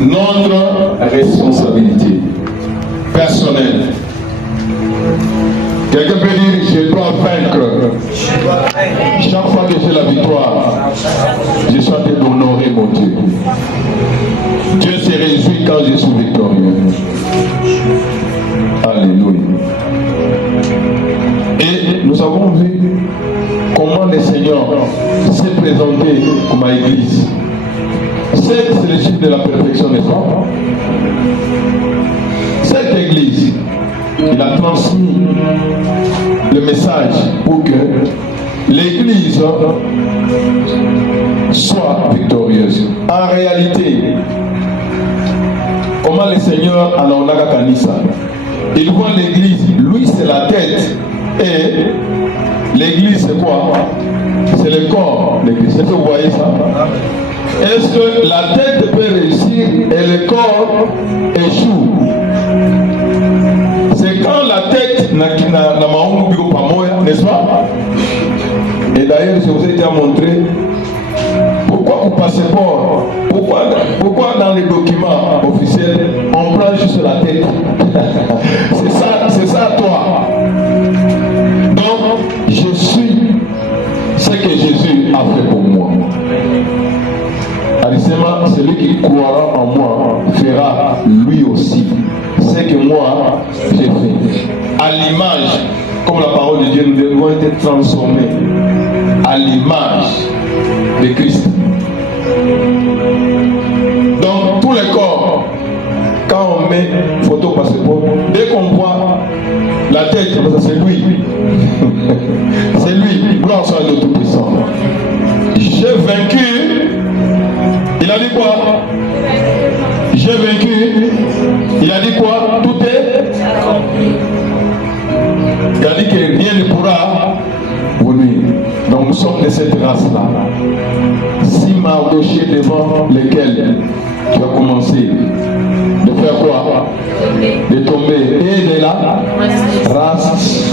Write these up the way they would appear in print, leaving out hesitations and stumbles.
notre responsabilité personnelle. Quelqu'un peut dire, je dois vaincre. Chaque fois que j'ai la victoire, je suis en train d'honorer mon Dieu. Dieu se réjouit quand je suis victorieux. Alléluia. Et nous avons vu comment le Seigneur s'est présenté comme à l'église. C'est le chiffre de la perfection, n'est-ce pas? Cette église, il a transmis le message pour que l'église soit victorieuse. En réalité, comment le Seigneur a l'onaka kanisa? Il voit l'église, lui c'est la tête, et l'église c'est quoi? C'est le corps de Christ. Est-ce que vous voyez ça? Est-ce que la tête peut réussir et le corps échoue? C'est quand la tête n'a pas, n'est-ce pas? Et d'ailleurs, je vous ai déjà montré pourquoi au passeport, pourquoi dans les documents officiels, on prend juste la tête. C'est ça toi. Donc, je suis ce que Jésus a fait pour moi. Arisema, celui qui croira en moi fera lui aussi ce que moi j'ai fait. À l'image, comme la parole de Dieu, nous devons être transformés à l'image de Christ. Donc, tous les corps, quand on met photo passeport, dès qu'on voit la tête, c'est lui. C'est lui. Gloire soit à Dieu Tout-Puissant. J'ai vaincu. Il a dit quoi? J'ai vaincu. Il a dit quoi? Tout est accompli. Il a dit que rien ne pourra vous nuire. Donc nous sommes de cette race-là. Si Mardoché devant lequel tu as commencé de faire quoi? De tomber et de la race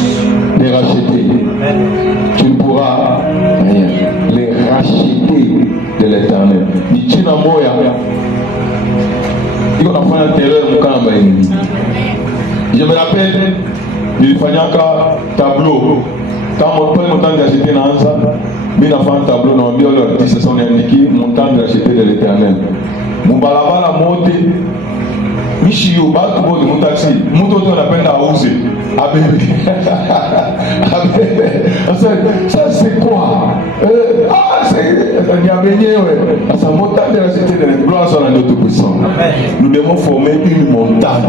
de racheter. Tu ne pourras rien. Les racheter de l'éternel. Nichina moya. Il y a un terreur mukamba. Je me rappelle, il fallait un tableau. Quand on prend mon temps d'acheter dans un sac, il y a un tableau dans le bureau, ce sont les indiqués, mon temps d'acheter de l'éternel. Mon balabala monte, Michio, bat mon taxi, mon tour on appelle à Ousé. Ça c'est quoi? C'est Niabénié, ouais. Ça montagne de la cité de la gloire sur la note puissante. Nous devons former une montagne.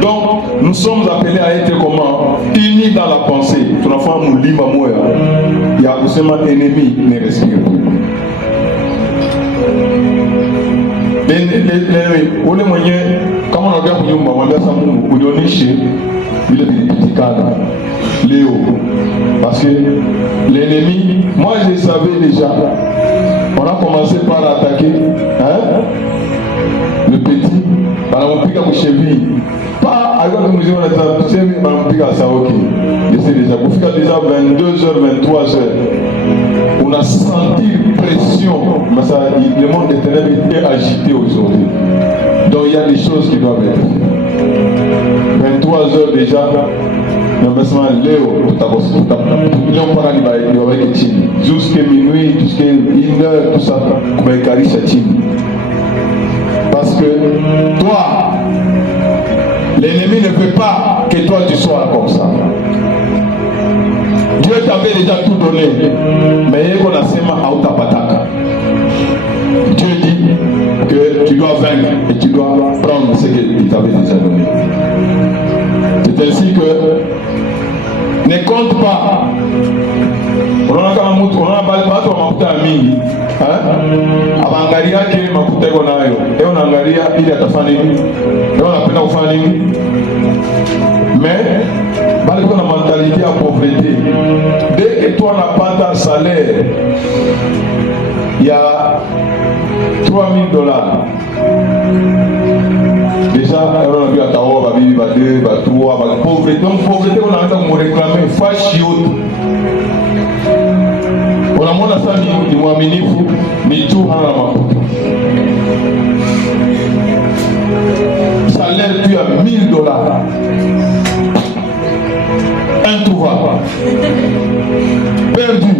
Donc, nous sommes appelés à être comment? Unis dans la pensée. Ton enfant nous lit ma moya. Il y a seulement ennemi ne respire plus. On est moyen, quand on regarde pour nous, on va ça pour nous nicher. Il est critiqué. Léo. Parce que l'ennemi, moi je savais déjà. On a commencé par attaquer le petit. Par on pique à mon cheville. Pas avec la musique, on a touché, mais on pique à Saoki. Je sais déjà. Pour faire déjà 22h, 23h. On a senti pression. Mais ça, le monde des ténèbres est agité aujourd'hui. Donc il y a des choses qui doivent être faites. 23h déjà. Léo, jusqu'à minuit, jusqu'à 1h, tout ça, parce que toi, l'ennemi ne veut pas que toi tu sois comme ça. Dieu t'avait déjà tout donné, mais il y a Dieu dit que tu dois vaincre et tu dois prendre ce qu'il t'avait déjà donné. C'est ainsi que ne compte pas. On a balbato mafuta mingi. Abangalia kile mafuta iko nayo. Leo naangalia ili atafanya nini? Leo anapenda kufanya nini? Mais bali kuna mentalité ya pauvreté. Dès que toi unapata salaire ya $3,000. Déjà, on a vu à Tawa, Babi, Badé, Batoua, pauvreté. Donc, pauvreté, on a vu à me réclamer, fâche. On Unamwona sasa ni mwaminifu, ni tu hana makuta. Salaire tu à $1000. Introuvable. Perdu.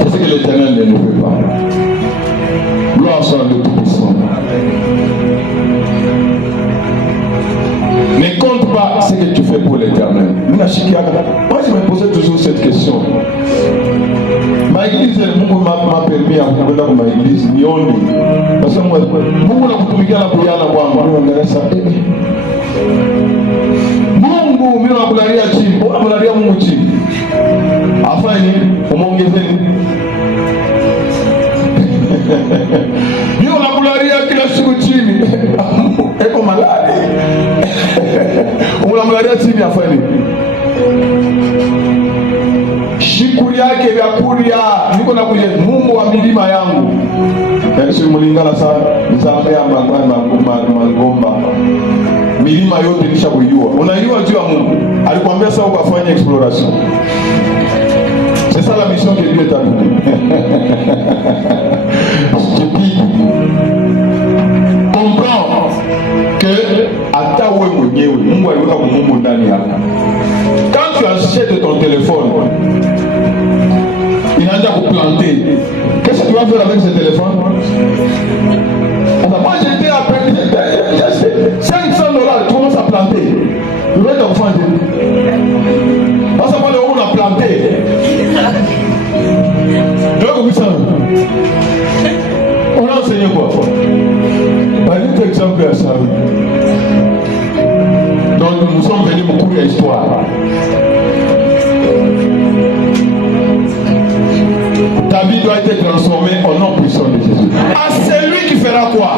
C'est ce que l'Éternel ne nous fait pas. Gloire soit à Dieu Tout-Puissant. Ne compte pas ce que tu fais pour l'Éternel. Moi, je me posais toujours cette question. Ma église, Mungu m'a permis à kuenda kwa ma église nione. Parce que moi, Mungu nakutumikia na kuyana kwangu. Naangalia sasa. Mungu mimi nakulalia chini. Bora mlalia Mungu chini. Afanye umuongezeni. Mimi nakulalia kila siku chini. Eko malali. Unamlalia chini afanye. Shikuri yake vya kuria niko na kuje Mungu wa milima yangu. Yesu mulingana sana nizambea magomba. Milima yote nishakujua. Unajua juu ya Mungu. Alikwambia sasa ukafanya exploration. C'est ça la mission que Dieu t'a donnée. Comprends que hata wewe mwenyewe Mungu aliweka Mungu ndani yako. Quand tu achètes ton téléphone, il a déjà planté. Qu'est-ce que tu vas faire avec ce téléphone? Moi j'étais à peine $500, tu commences à planter. Tu vas être enfant. Parce que on a planté. Tu vois comme ça? On a enseigné quoi? Un autre exemple à ça. Donc nous sommes venus beaucoup d'histoire. Ta vie doit être transformée au nom puissant de Jésus. À celui qui fera quoi?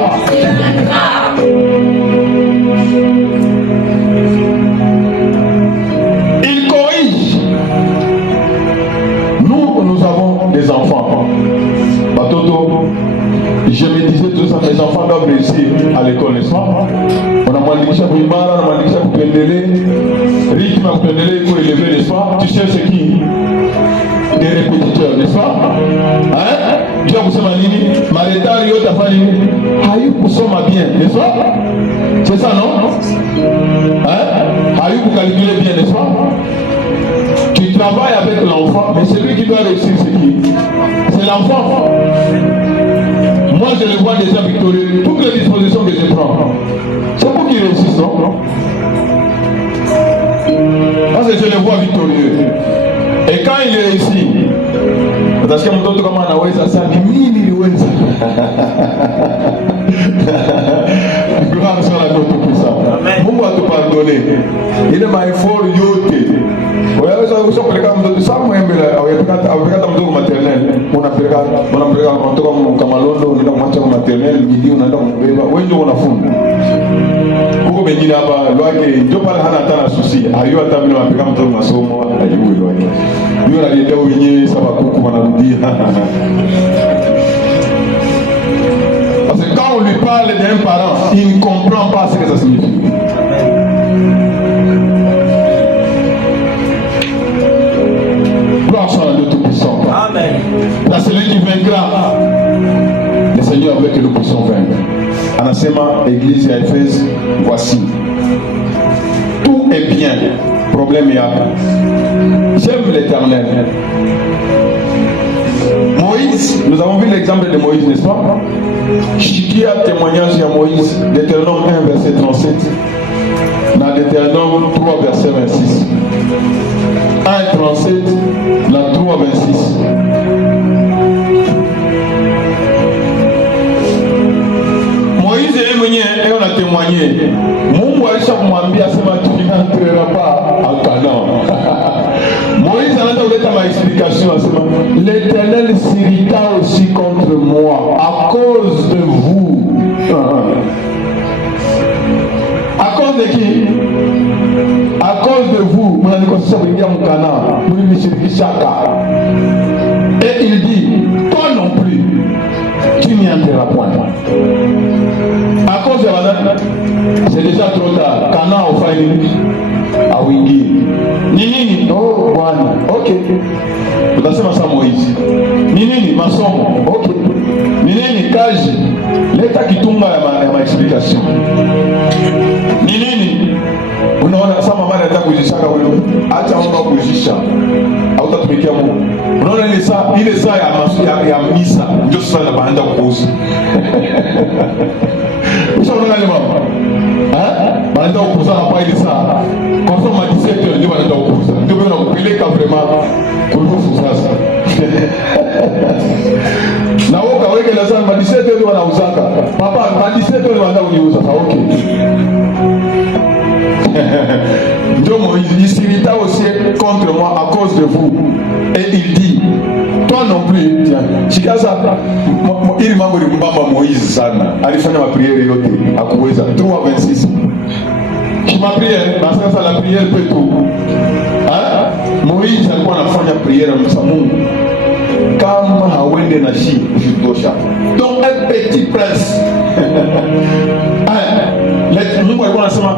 Il corrige. Nous avons des enfants. Batoto, je me disais tout ça, mes enfants doivent réussir à l'école, n'est-ce pas? On a mandikisha kuimara, on a mandikisha kupendele, rythme à kupendele, il faut élever, n'est-ce pas? Tu sais c'est qui? Des répétiteurs, n'est-ce pas? Hein? Tu vas kusema nini? Maretari yote afanya nini? Hayukusoma bien, n'est-ce pas? C'est ça, non? Hein? Hayukukalculer bien, n'est-ce pas? Tu travailles avec l'enfant, mais celui qui doit réussir, c'est qui? C'est l'enfant. Moi, je le vois déjà victorieux. Toutes les dispositions que je prends, c'est pour qu'il réussisse, non? Parce que je le vois victorieux. Et quand il réussit, parce que mtoto kama anaweza sana, mimi niliweza. Gloire soit à Dieu Tout-Puissant. Mungu atupardonne. Ile maefort yote. Unaweza usopeleka mtoto sana mwembele au yapikata mtoto maternel. Unapeleka mtoto kama Londo, unaenda kumwacha kwa maternel, midi unaenda kumbeba. Wewe ndio unafunga. Huko mengine hapa lwake ndio pale hana hata na susi. Hayo hata mimi napeleka mtoto masomo, ajue lwake. Yule alienda wenyewe sababu kuku wanarudia. Parce que quand on lui parle d'un parent, il ne comprend pas ce que ça signifie. Gloire soit à Dieu Tout-Puissant. Amen. Dans celui qui vaincra, le Seigneur veut que nous puissions vaincre. Anasema Église à Éphèse, voici. Tout est bien. Problème est là. J'aime l'Éternel. Moïse, nous avons vu l'exemple de Moïse, n'est-ce pas? Qui a témoignage à Moïse, Deutéronome 1, verset 37. Dans Deutéronome 3, verset 26. 1, 37, la 3, 26. Moïse est venu et on a témoigné. Mungu alishamwambia sema tu n'entrera pas en Canaan. Moïse anaanza kuleta maexplication asema l'Éternel s'irrita aussi contre moi à cause de vous. À cause de qui? À cause de vous, mnanikosesha kuingia mkana, mlinishirikishaka. Et il dit, toi non plus, tu n'y entreras point. À cause de la c'est déjà trop tard. Cana au failli. auingie. Ni nini? Oh Bwana, okay. Utasema sasa Moizi. Ni nini? Masomo, okay. Ni nini? Kazi. Leta kitunga ya explication. Ni nini? Unaona sasa mama anataka kujishaka wewe. Acha mambo kujisha. Hautatumikia Mungu. Unaona ile saa ya misa ndio sasa na baada kuuza. Unaona ni mama. Baada kuuza hapa ile saa. Kwa sababu madisete ndio wanaenda kuuza. Ndio wanakupeleka vraiment kuruhusu sasa. Na wewe kaweke na sana madisete ndio wanauzaka. Papa madisete ndio wanaenda kuuza. Okay. Dieu il s'irrita aussi contre moi à cause de vous. Et il dit, toi non plus, tiens, Chikaza, il m'a dit que Moïse sana, alifanya ma prière yote, akuweza 3:26. Je ma prière, dans ça la prière peut tout. Hein? Moïse alikuwa anafanya prière ya Mungu kama hawende na shitosha. Donc un petit prince. Mungu alikuwa anasema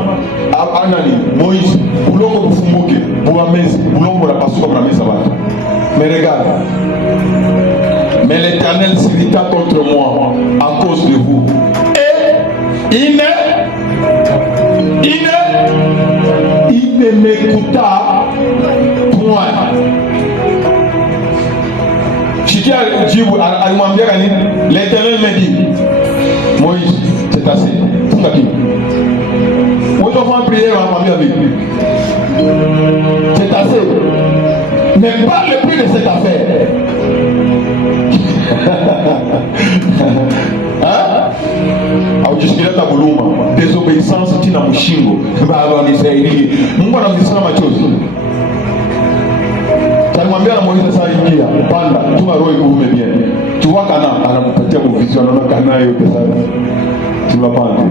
anani Moïse bulongo bufumbuke buamezi bulongo la pasuka kwa meza watu. Mais regarde, mais l'Éternel s'irrita contre moi à cause de vous. Et il ne m'écouta point. Chikia jibu alimwambia nini? L'Éternel me dit, Moïse, c'est assez. Funga kitu. Wewe fanya prière alimwambia vipi? C'est assez. Mais pas le prix de cette affaire. Aujisikia tabuluma, désobéissance tina mshingo. Baba nisaidie. Mungu anamvisana machozi. Alimwambia na Moïse sasa ingia, panda, tuma roho ikuume bien. Tu vois kana anampatia vision anaona kana yote sasa. Tu vas pas entrer.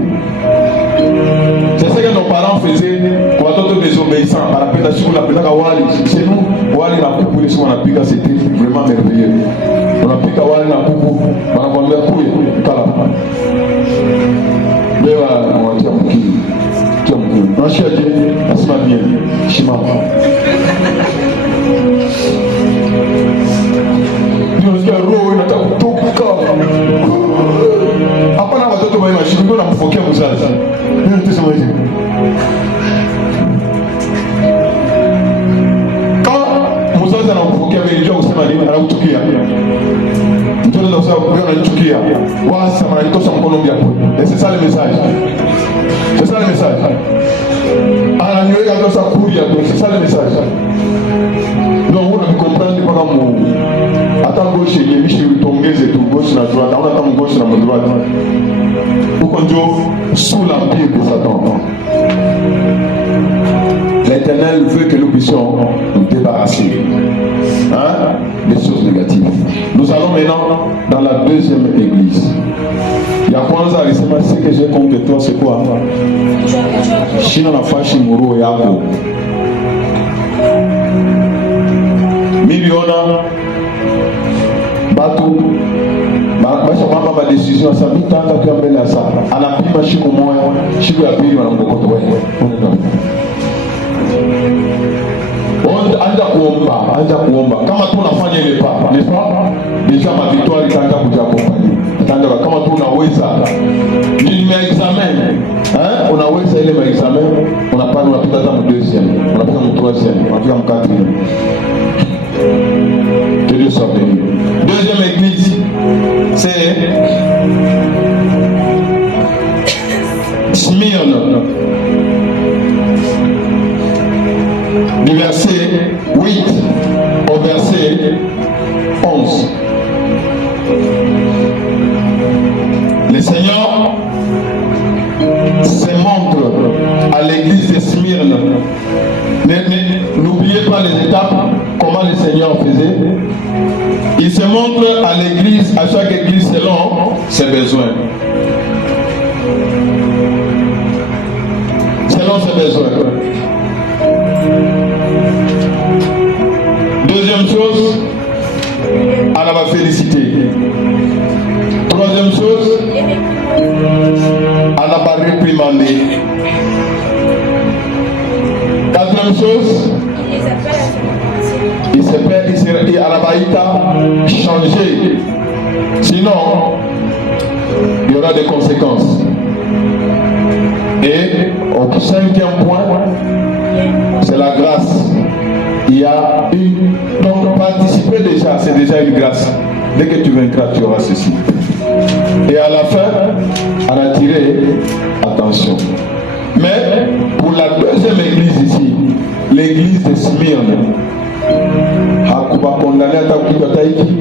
C'est ce que nos parents faisaient pour watoto désobéissants. Anapenda siku napenda wali. C'est nous wali na kuku ile siku anapika c'était vraiment merveilleux. Unapika wali na kuku, wanakuambia kuya kala. Leo mwatia mkini. Tia mkini. Unashiaje? Nasema bien. Shimama. Ndio nasikia roho inataka kutoka. Hapana watoto wa mashirika ndio nampokea mzazi. Ndio nitasema hivi. Kama mzazi anakupokea wewe ndio usema nini? Anakuchukia. Ndio ndio sasa wewe unanichukia. Wasa mnanitosha mkono mbia hapo. C'est ça le message. C'est ça le message. Ananiweka ndio sasa kuria, c'est ça le message. Donc on a compris pas comme hata gauche yenye mishi utongeze tu gauche na droite, hauna kama gauche na droite. Uko ndio sous l'empire de Satan. L'Éternel veut que nous puissions nous débarrasser des choses négatives. Nous allons maintenant dans la deuxième église. Ya kwanza alisema ce que j'ai contre toi c'est quoi? Shina nafashi muruo yako. Miliona batu basha mama ba decision sa mitanga kwa mbele asa anapima shiku moja shiku ya pili wanamgokoto wewe anja kuomba kama tu unafanya ile pa n'est pas déjà ma victoire itaanza kuja accompagner kama tu unaweza ni examen unaweza ile examen unapita hata mu deuxième unapita mu troisième unapita mu quatrième. Que Dieu soit béni. Deuxième église, c'est Smyrne. Du verset 8 au verset 11. Le Seigneur se montre à l'église de Smyrne. N'oubliez pas les étapes, comment le Seigneur faisait. Il se montre à l'église, à chaque église selon ses besoins. Selon ses besoins. Deuxième chose, elle va féliciter. Troisième chose, elle va réprimander. Quatrième chose, il s'appelle Arabaïta changer. Sinon, il y aura des conséquences. Et au cinquième point, c'est la grâce. Il y a une. Donc, participer déjà, c'est déjà une grâce. Dès que tu vaincras, tu auras ceci. Et à la fin, en attirer attention. Mais pour la deuxième église ici, l'église de Smyrne, Akuba condamné à Taoukibataïki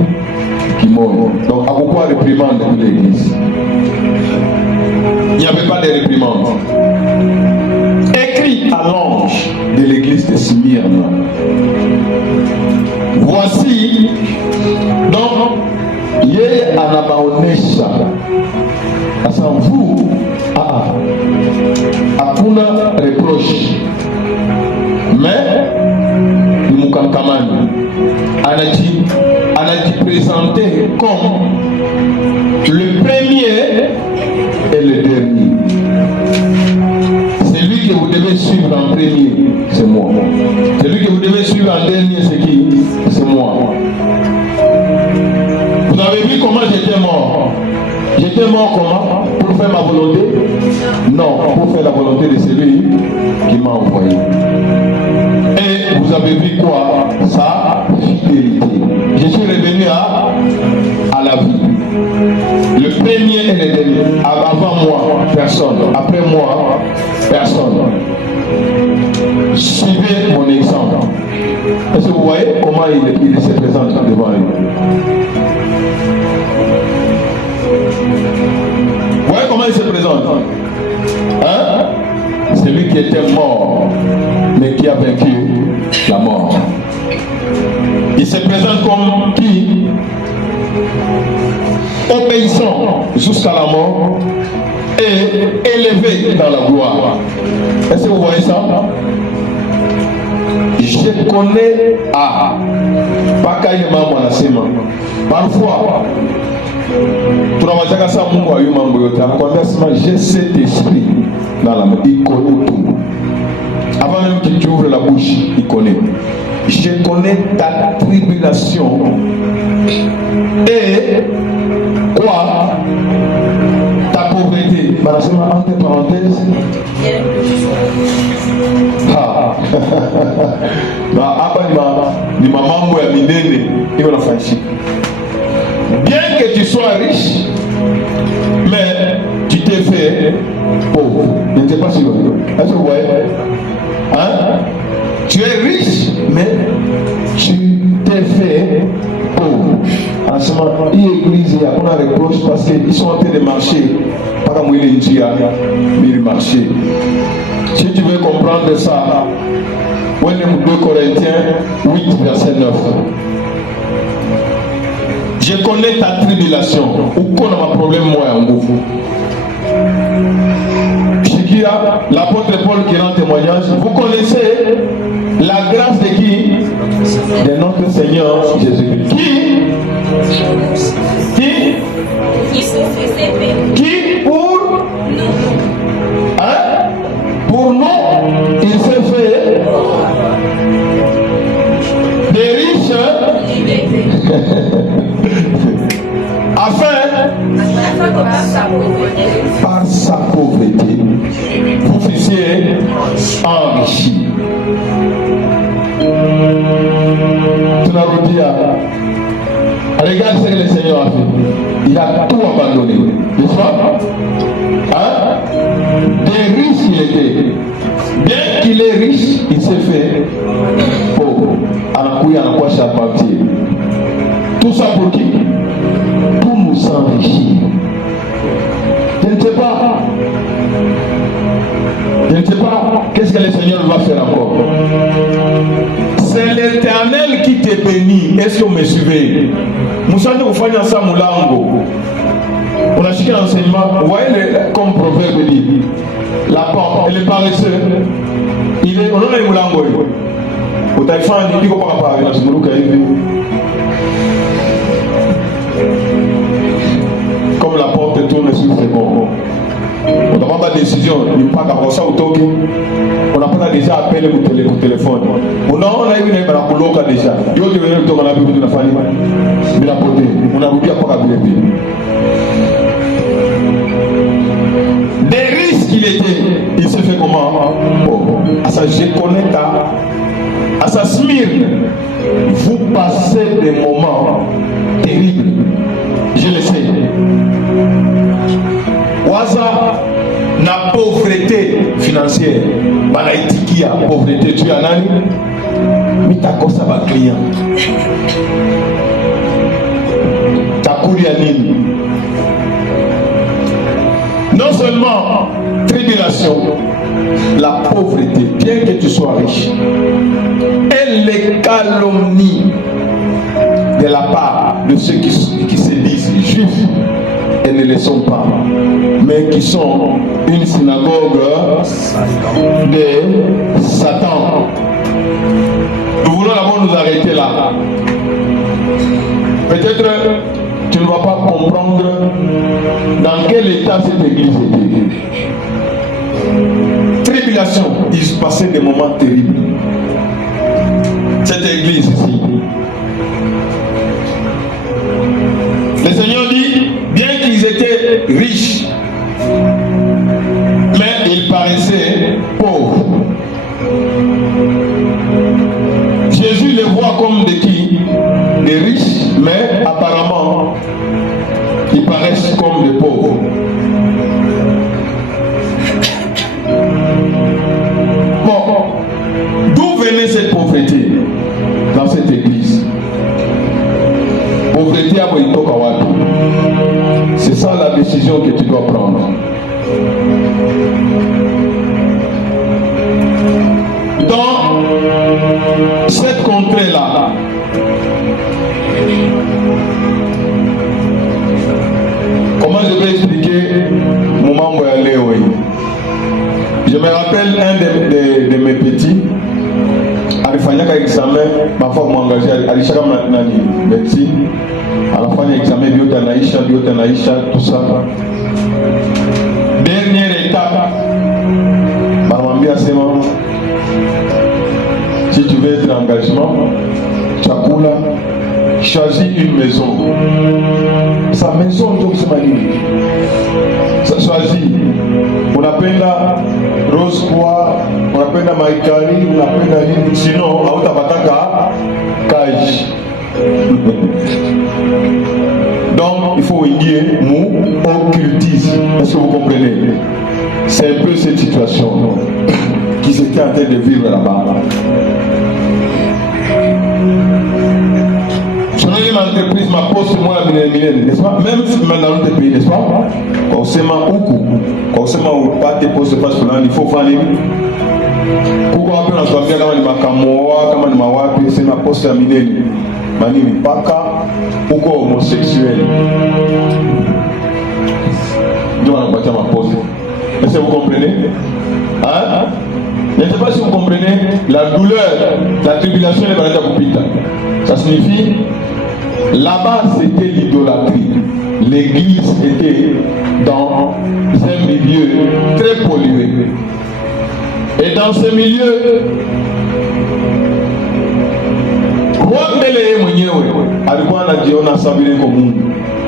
qui mort. Donc, Akuba réprimande de l'église. Il n'y avait pas de réprimande. Écrit à l'ange de l'église de Smyrne. Voici, donc, yeye anabaonesha asa vous hakuna reproche, mais ni mukamkamani anajipresenter comme le premier et le dernier. Celui que vous devez suivre en premier, c'est moi. Celui que vous devez suivre en dernier, c'est qui? C'est moi. Vous avez vu comment j'étais mort? J'étais mort comment? Pour faire ma volonté? Non, pour faire la volonté de celui qui m'a envoyé. Et vous avez vu quoi? Sa fidélité. Je suis revenu à la vie. Le premier et le dernier. Avant moi, personne. Après moi, personne. Suivez mon exemple. Est-ce que vous voyez comment il se présente devant lui? Vous voyez comment il se présente? Hein? C'est lui qui était mort, mais qui a vaincu la mort. Il se présente comme qui? Obéissant jusqu'à la mort et élevé dans la gloire. Est-ce que vous voyez ça? Je connais parfois tunawazaka saa Mungu ayu mambo yote anakuambia sema j'ai cet esprit dans la main, il connaît tout avant même que tu ouvres la bouche, il connaît. Je connais ta tribulation et quoi? Ta pauvreté. Banasema entre parenthèses hapa ni mamambo ya minene iko nafanyika. Bien que tu sois riche, mais tu t'es fait pauvre. Je ne sais pas si vous voyez. Est-ce que vous voyez? Hein? Tu es riche, mais tu t'es fait pauvre. En ce moment, l'église, on a reproche parce qu'ils sont en train de marcher. Pas comme il dit, mais ils marchent. Si tu veux comprendre ça, on est 2 Corinthiens 8, verset 9. Je connais ta tribulation. Où qu'on a un problème, moi, en gros. Shikira, l'apôtre Paul qui rend témoignage. Vous connaissez la grâce de qui? De notre Seigneur Jésus-Christ. Qui pour nous? Hein? Pour nous, il s'est fait des riches. Afin, par sa pauvreté, vous fussiez enrichis. Tu l'as dit, regarde ce que le Seigneur a fait. Il a tout abandonné, n'est-ce pas? Hein? Des riches il était. Bien qu'il est riche, il s'est fait pauvre. Anakuya charpentier. Tout ça pour qui? Pour nous enrichir. Je ne sais pas. Je ne sais pas qu'est-ce que le Seigneur va faire encore. C'est l'Éternel qui te bénit. Est-ce que vous me suivez? Moussane vous faites ça moulango. On a chiqué l'enseignement. Vous voyez comme proverbe dit. La porte, elle est paresseuse. Il est. On a les moulango. Au taïfan, il dit qu'on va parler dans ce moulouka. Comme la porte sur c'est bon. On n'a pas de décision, il n'y a pas d'avance au toki. On n'a pas pata déjà appelé au téléphone. On a eu une barakuloka déjà. Yo qui venait de tomber la Bible de la famille. Mais la beauté, on a oublié à pas la Bible. Des risques qu'il était, il se fait comment? À sa Géconeta, à sa Smyrne, vous passez des moments terribles. Je le sais. Waza na pauvreté financière. Banaitikia pauvreté. Tu as nani? Mitakosa ba client. Takuria nini? Non seulement tribulation, la pauvreté, bien que tu sois riche, et les calomnies de la part de ceux qui se disent juifs et ne le sont pas, mais qui sont une synagogue de Satan. Nous voulons d'abord nous arrêter là. Peut-être tu ne vas pas comprendre dans quel état cette église était. Tribulation, il se passait des moments terribles. Cette église ici. Le Seigneur dit, bien qu'ils étaient riches, mais ils paraissaient pauvres. Jésus les voit comme des qui? Des riches, mais apparemment, ils paraissent comme des pauvres. Bon, d'où venait cette pauvreté dans cette église? Pauvreté à Boïto Kawatu. C'est ça la décision que tu dois prendre. Dans cette contrée-là, comment je vais expliquer mon membre à Léo? Je me rappelle un de mes petits, alifanyaka examen, ma femme m'a engagé, alishaka nani médecine, à la fin de l'examen, biotanaïcha, tout ça. Dernière étape, Maramambia Sema, si tu veux être en engagement, Tchakula, choisis une maison. Sa maison, donc c'est magnifique. Choisis. On appelle la Rose quoi, on appelle la Maïkari, on appelle la Lille. Sinon, à Otabataka, Kaj. Donc, il faut lier mou occultisme. Est-ce que vous comprenez? C'est un peu cette situation qu'ils étaient en train de vivre là-bas. L'entreprise m'a posé moi à n'est-ce pas? Même dans notre pays, n'est-ce pas? Quand c'est ma oukou, quand c'est ma ou pas te pose pas sur il faut faire les pourquoi on peut en sortir comme ma kamoa, comme ma wapi, c'est ma poste à minel, manini paka, pourquoi homosexuel? Nous allons partir ma pose. Est-ce que vous comprenez? Hein? Je ne sais pas si vous comprenez la douleur, la tribulation et la kupita. Ça signifie là-bas c'était l'idolâtrie. L'église était dans un milieu très pollué. Et dans ce milieu,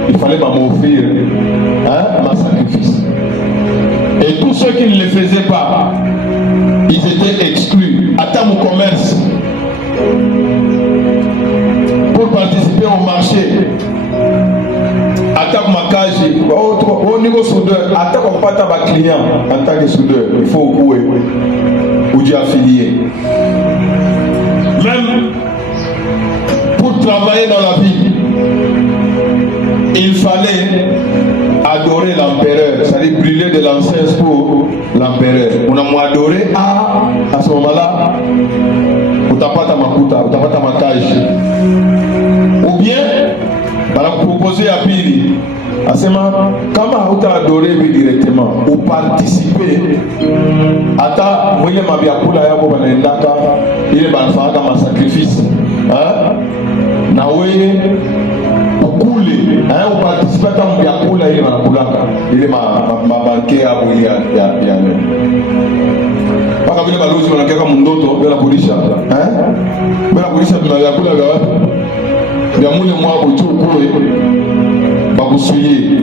il fallait m'offrir ma sacrifice. Et tous ceux qui ne le faisaient pas, ils étaient exclus. À mon commerce, pour participer au marché, attaque ma cage, au niveau soudeur, attaque pas ta client en tant que soudeur, il faut couper ou du affilié. Même pour travailler dans la ville, il fallait adorer l'empereur, c'est-à-dire brûler de l'encens pour l'empereur. On a adoré à ce moment-là, utapata makuta, utapata makaji. Ou bien, on a proposé à Pili, à ce moment, comment on a adoré directement, ou participer, à ta, moi je m'avais appelé à Yabo Banendaka, il est banfara comme un sacrifice. Nawe, ukule, ou participer à ta mbiakula, il est ma kulaka, il est ma banque à Boulia. Paka vile balozi wanakiaka mundoto bila kulisha. Bila kulisha tunayakula vya wapi? Vya mule mwako tu kule bakusuye.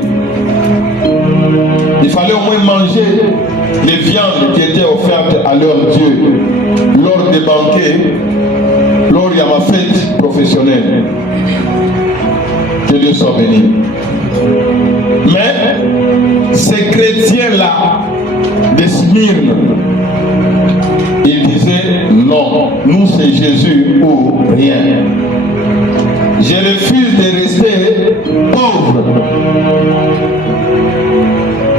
Il fallait au moins manger les viandes qui étaient offertes à leur Dieu lors des banquets, lors de ma fête professionnelle. Que Dieu soit béni. Mais ces chrétiens-là de Smyrne, ils disaient non, nous c'est Jésus ou rien. Je refuse de rester pauvre.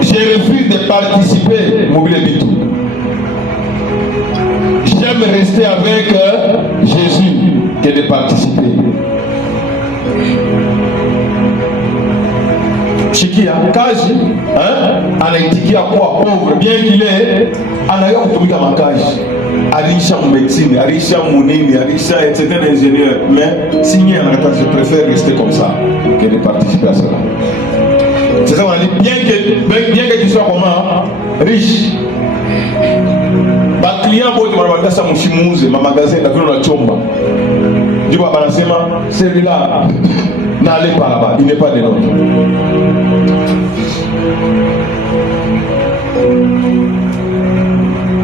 Je refuse de participer, m'oubliez tout. J'aime rester avec Jésus que de participer. Chikia, kazi, anaitikia kuwa pauvre, bien qu'il est, anaya kutumika makazi. Alisha médecine, alisha munini, alisha etc. ingénieur. Mais si n'y a pas, je préfère rester comme ça que de participer à cela. C'est ça qu'on a dit, bien que tu sois comment riche. Ba client bote wanataka mshimuze ma magasin na vile chomba. Ndipo anasema celui-là n'allez pas là-bas, il n'est pas de nôtre.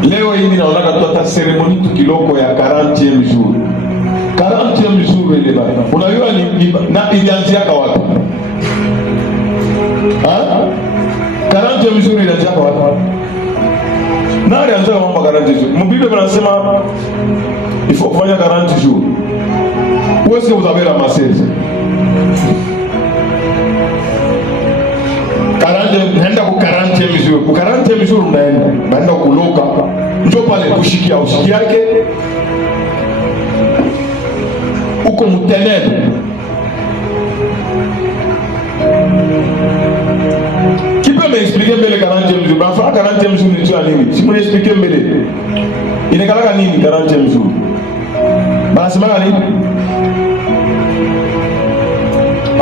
Leo hii naona katoa ceremony tukiloko ya 40e jour. 40e jour ile baba. Unajua ni na ilianzia kwa wapi? 40e jour ilianzia kwa wapi? Na alianza mambo 40 jours. Mbiblia inasema il faut faire 40 jours. Où est-ce que vous avez ramassé ça? 40 naenda ku 40e jour. Ku 40e jour naenda kuloka. Njoo pale kushikia ushiki yake. Uko mtenene. Qui peut m'expliquer mbele 40e jour? Enfin 40e jour ni tu nini? Si vous expliquer mbele. Inakalaka nini 40e jour? Banasema nini?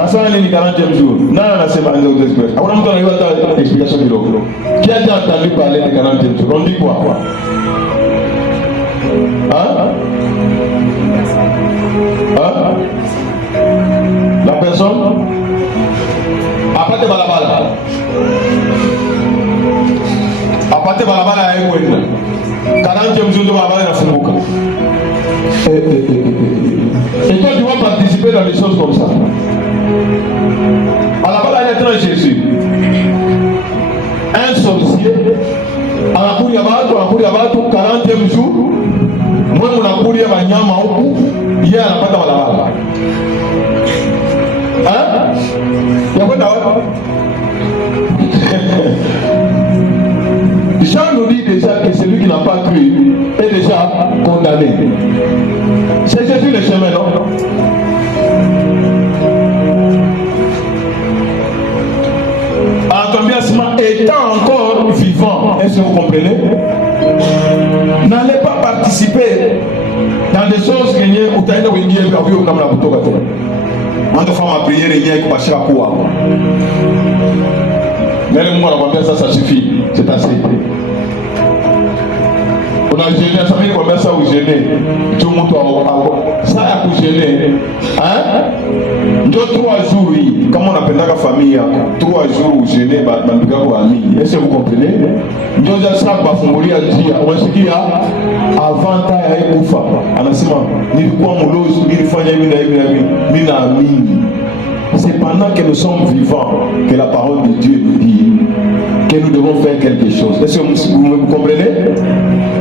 Asana nini 40e jour? Nani anasema ndio utexplique? Hakuna mtu anajua hata explication kidogo. Qui a déjà entendu parler de 40e jour? On dit quoi? La personne apate balabala. Apate balabala ya kwenda. 40e jour balabala inafunguka. Et toi tu vas participer dans des choses comme ça. Balabala inaitwa Jésus. Un sorcier anakuja watu 40e jour. Mwe mnakulia wanyama huku, yeye anapata balabala. Ya kwenda wapi? Jean nous dit déjà que celui qui n'a pas cru est déjà condamné. C'est Jésus le chemin, non? Enthousiasme étant encore vivant, est-ce que vous comprenez? N'allez pas participer dans des choses que vous utaenda kuingia hivi kama kutoka tena. Mwanzo fanya priere yenyewe kupashika kuwa. Nele Mungu anakuambia sasa suffit, c'est assez. On a gêné, ça veut dire qu'on met ça au gêné. Tout le monde a ça à vous gêner. Ndio 3 jours hii kama unapendaka familia yako 3 jours ugene bandugu yako amini. Est-ce que vous comprenez? Ndio sasa bafungulia njia. Unasikia avanta ya kufa. Anasema nilikuwa mlozi, nilifanya hivi na hivi na hivi. Mimi naamini. C'est pendant que nous sommes vivants que la parole de Dieu nous dit que nous devons faire quelque chose. Est-ce que vous me comprenez?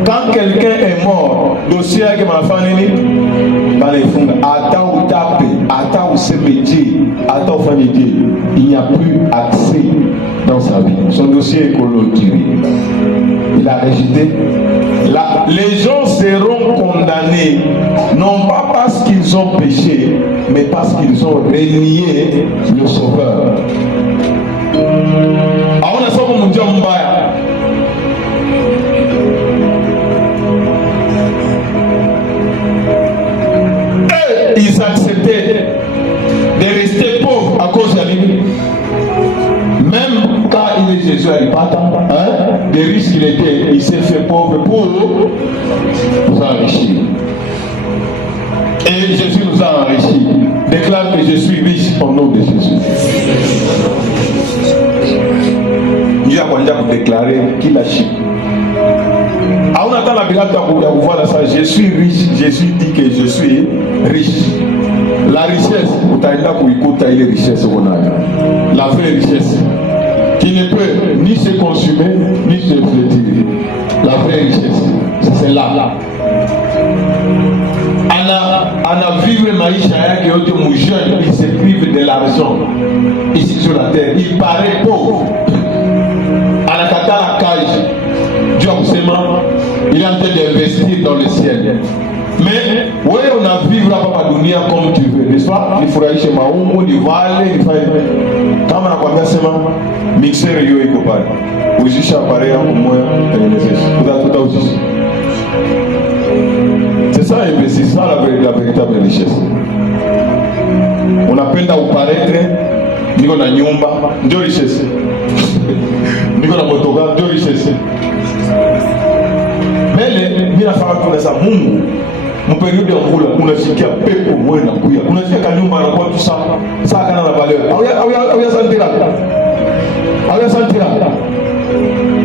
Quand quelqu'un est mort, dossier que ma famille il n'y a plus accès dans sa vie. Son dossier est clôturé. Il a rejeté. Les gens seront condamnés, non pas parce qu'ils ont péché, mais parce qu'ils ont renié le Sauveur. Et ils acceptaient de rester pauvres à cause de lui. Même quand il est Jésus à l'Ipata, des riches qu'il était, il s'est fait pauvre pour nous enrichir. Et Jésus nous a enrichis. Déclare que je suis riche au nom de Jésus. Dieu a commencé à déclarer qu'il a chi. On attend la Bible pour voir ça. Je suis riche. Jésus dit que je suis riche. La richesse, il est richesse. La vraie richesse, qui ne peut ni se consumer, ni se retirer. La vraie richesse, c'est celle-là. Ana vivre maisha yake yote mjeune, il se prive de l'argent ici sur la terre. Il paraît pauvre. Anakata la cage. Dieu il est en train d'investir dans le ciel. Mais oui, on a vivre là-bas dunia comme tu veux, n'est-ce pas? Il faudra chez Maoumo, il va aller, il va aller. Quand on a quoi faire, mixer yo iko pale. Ujisha appareil hapo moya tengenezesha. Kuta ujisha. C'est ça investir, c'est ça la véritable richesse. On appelle à paraître, niko na nyumba, ndio richesse. Niko na motoka, ndio richesse. Mais bila faka kuna sa Mungu, mperiode ya mvula unasikia pepo moyo na kuya. Unasikia kanyumba anakuwa tu saa kana na valeur. Au santira. Au santira.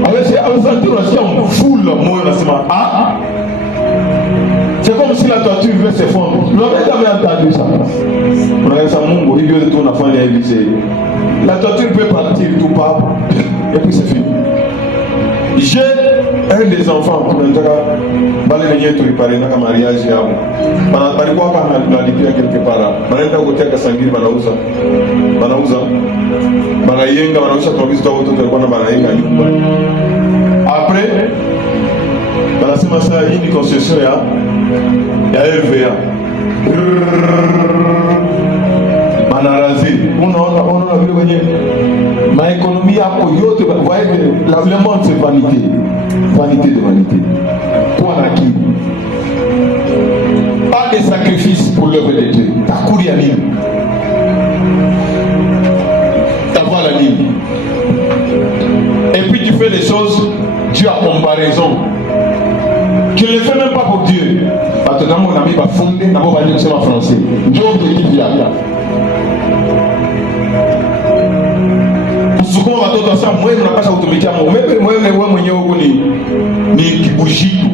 Au santira unasikia mvula moyo nasema ah. C'est comme si la toiture veut s'effondrer. Vous n'avez jamais entendu ça. On a ça Mungu, il veut tout on a fait l'église. La toiture peut partir tout part et puis c'est fini. J'ai un des enfants qui m'a dit que tu prépares un mariage. Je ne sais pas si tu as quelque part. Je ne sais pas si tu as après, banasema saa hii ni concession ya RVA. Banarazi. Unaona vile kwenye maekonomia hapo yote voyez le monde c'est vanité. Vanité de vanité. Kwa nakili. Pas de sacrifice pour l'œuvre de Dieu. Takuri ya nini? Tavala nini? Et puis tu fais les choses, Dieu a comparaison. Tu ne le fais même pas pour Dieu. Parce que mon ami va fonder, n'a pas dit en français. Dieu objectif là. Souvent watoto sasa mwe mnapasha kutumikia Mungu. Wewe mwenyewe huko ni kibujitu.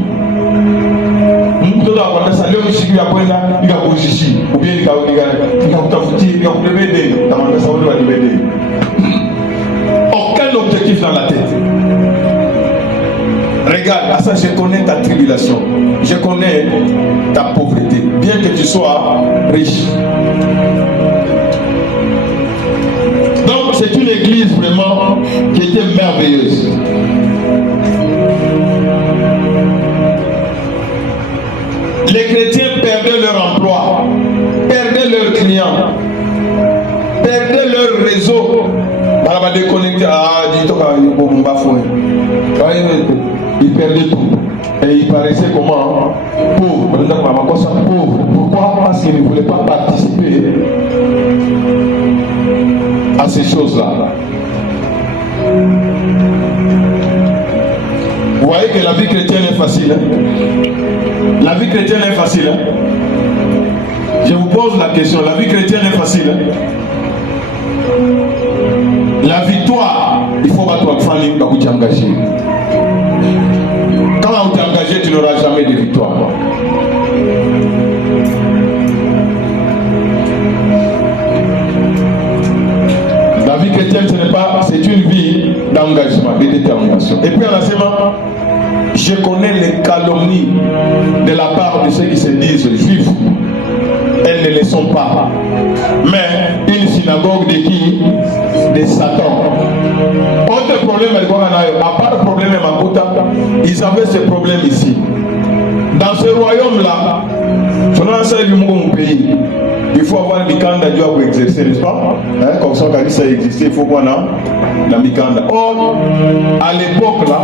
Mtoto akwambia leo siku ya kwenda nikakujishi. Ubie nikakutafutie nikakubebede. Tamwambia sasa wewe wanibede. Aucun objectif dans la tête. Regarde, à ça je connais ta tribulation, je connais ta pauvreté, bien que tu sois riche. Donc c'est une église vraiment qui était merveilleuse. Les chrétiens perdaient leur emploi, perdaient leurs clients, perdaient leur réseau. On va déconnecter. Il perdait tout. Et il paraissait comment? Pauvre. Pourquoi? Parce qu'il ne voulait pas participer à ces choses-là. Vous voyez que la vie chrétienne est facile. Hein? La vie chrétienne est facile. Hein? Je vous pose la question. La vie chrétienne est facile. Hein? La victoire, il faut pas toi famille pour t'engager. Quand tu t'es engagé, tu n'auras jamais de victoire. La vie chrétienne, ce n'est pas, c'est une vie d'engagement, de détermination. Et puis en enseignement, je connais les calomnies de la part de ceux qui se disent juifs. Elles ne le sont pas. Mais une synagogue de qui? De Satan. Autre problème, à part le problème de Makuta, ils avaient ce problème ici. Dans ce royaume-là, il faut avoir une mikanda Dieu pour exercer, n'est-ce pas? Comme ça, quand ça existait, il faut qu'on a la mikanda. Or, à l'époque là,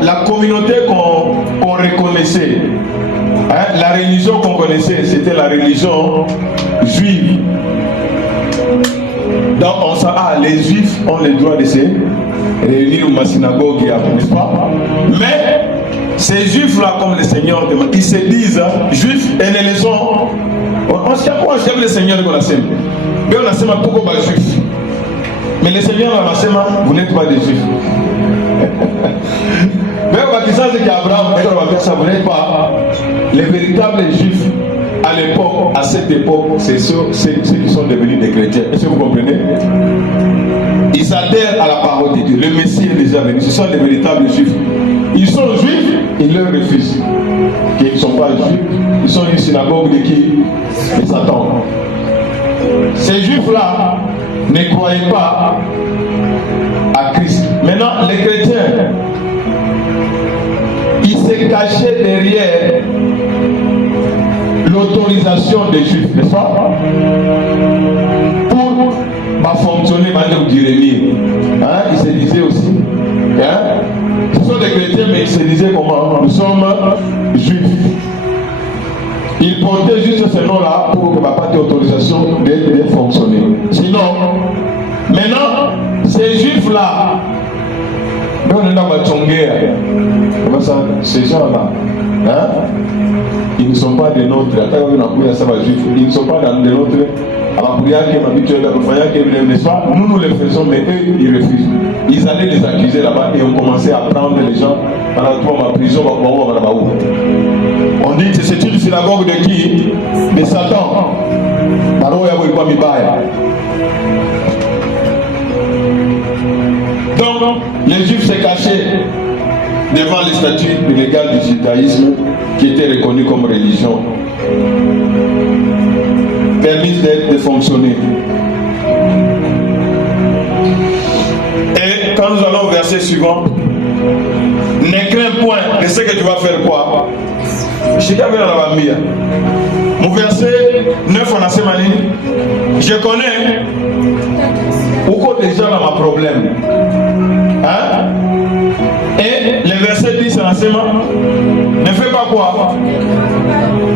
la communauté qu'on reconnaissait, la religion qu'on connaissait, c'était la religion juive. Donc on sait, les juifs ont le droit de se réunir ma synagogue, n'est-ce pas? Mais ces juifs-là, comme le Seigneur demande, ils se disent juifs et ne les sont. On se dit quoi? On le Seigneur qu'on a semé. Mais on a semé beaucoup de juifs. Mais le Seigneur a semé, vous n'êtes pas des juifs. Mais on va dire ça, c'est qu'Abraham, vous n'êtes pas les véritables juifs. À l'époque, à cette époque, c'est ceux qui sont devenus des chrétiens. Est-ce que vous comprenez? Ils adhèrent à la parole de Dieu. Le Messie est déjà venu. Ce sont les véritables juifs. Ils sont juifs, ils leur refusent. Ils ne sont pas juifs. Ils sont une synagogue de qui? De Satan. Ces juifs-là ne croyaient pas à Christ. Maintenant, les chrétiens, ils se cachaient derrière l'autorisation des juifs, n'est-ce pas? Pour fonctionner dans Jérémie. Ils se disaient aussi. Ce sont des chrétiens, mais ils se disaient comment? Nous sommes juifs. Ils portaient juste ce nom-là pour que papa ait autorisation de fonctionner. Sinon, maintenant, ces juifs-là, ces gens-là, ils ne sont pas des nôtres. Ils ne sont pas des nôtres. N'est-ce pas? Nous les faisons, mais eux, ils refusent. Ils allaient les accuser là-bas et ont commencé à prendre les gens dans la prison. On dit que c'est une synagogue de qui? De Satan. Donc, les Juifs se cachaient devant les statuts légales du judaïsme qui étaient reconnus comme religion, permise de fonctionner. Et quand nous allons au verset suivant, ne crains point de ce que tu vas faire quoi? Mon verset 9 on a semani. Je connais beaucoup de gens dans ma problème. Et le verset 10 on a semani. Ne fais pas quoi?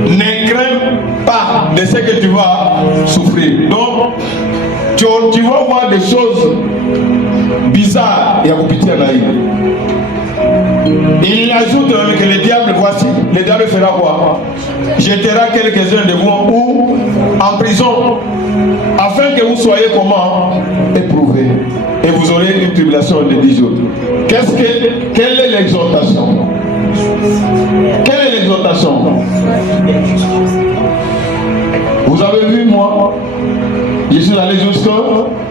Ne crains pas de ce que tu vas souffrir. Donc, tu vas voir des choses bizarres. Il y a beaucoup de il ajoute que le diable, voici, le diable fera quoi? Jettera quelques-uns de vous ou en prison, afin que vous soyez comment? Éprouvés. Et vous aurez une tribulation de 10 jours. Quelle est l'exhortation? Quelle est l'exhortation? Vous avez vu, moi, je suis allé jusqu'à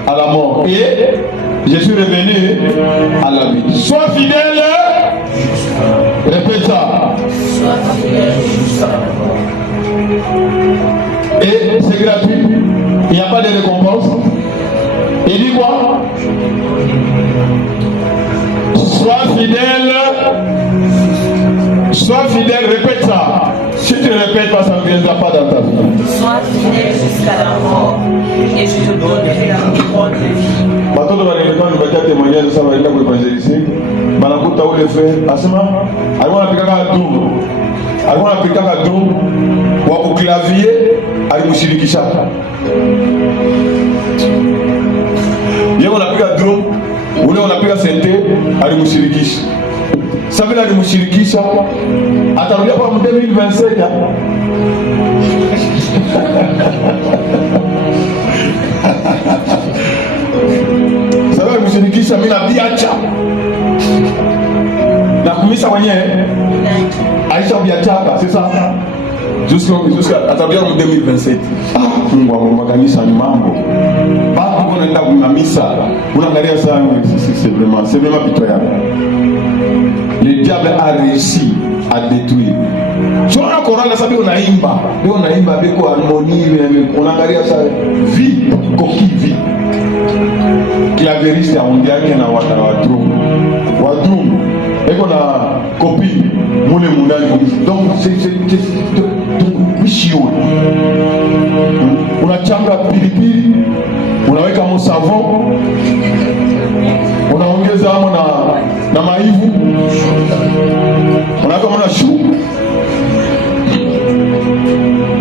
la mort. Et je suis revenu à la vie. Sois fidèle. Répète ça. Et c'est gratuit. Il n'y a pas de récompense. Il dit quoi? Sois fidèle. Sois fidèle. Répète ça. Si tu ne répètes pas, ça ne viendra pas dans ta vie. Sois fidèle jusqu'à la mort. Et je te donnerai la couronne de vie. Maintenant, nous allons témoigner de ça, nous allons évangéliser. Banakuta ule fe asema alikuwa anapika drum. Alikuwa anapika drum wa kuklavier alimshirikisha. Yeye anapika drum, ule anapika sente alimshirikisha. Sabina alimshirikisha atarudia kwa 2027. Sasa alimshirikisha mimi na biacha. Na kumisa mwenyewe Aisha biachaka sasa jusqu'à atabia en 2027. Mungu wa kanisa ni mambo. Bado unaenda kuna misa. Unaangalia sana c'est vraiment pitoyable. Le diable a réussi à détruire. Tu vois encore là ça on aimba beko harmonie unaangalia ça vie coquille vie. Clavieriste aongea na watu eko na copine mule mundani donc c'est mishio unachanga pilipili unaweka mo savon unaongeza amo na maivu unaweka mo na chou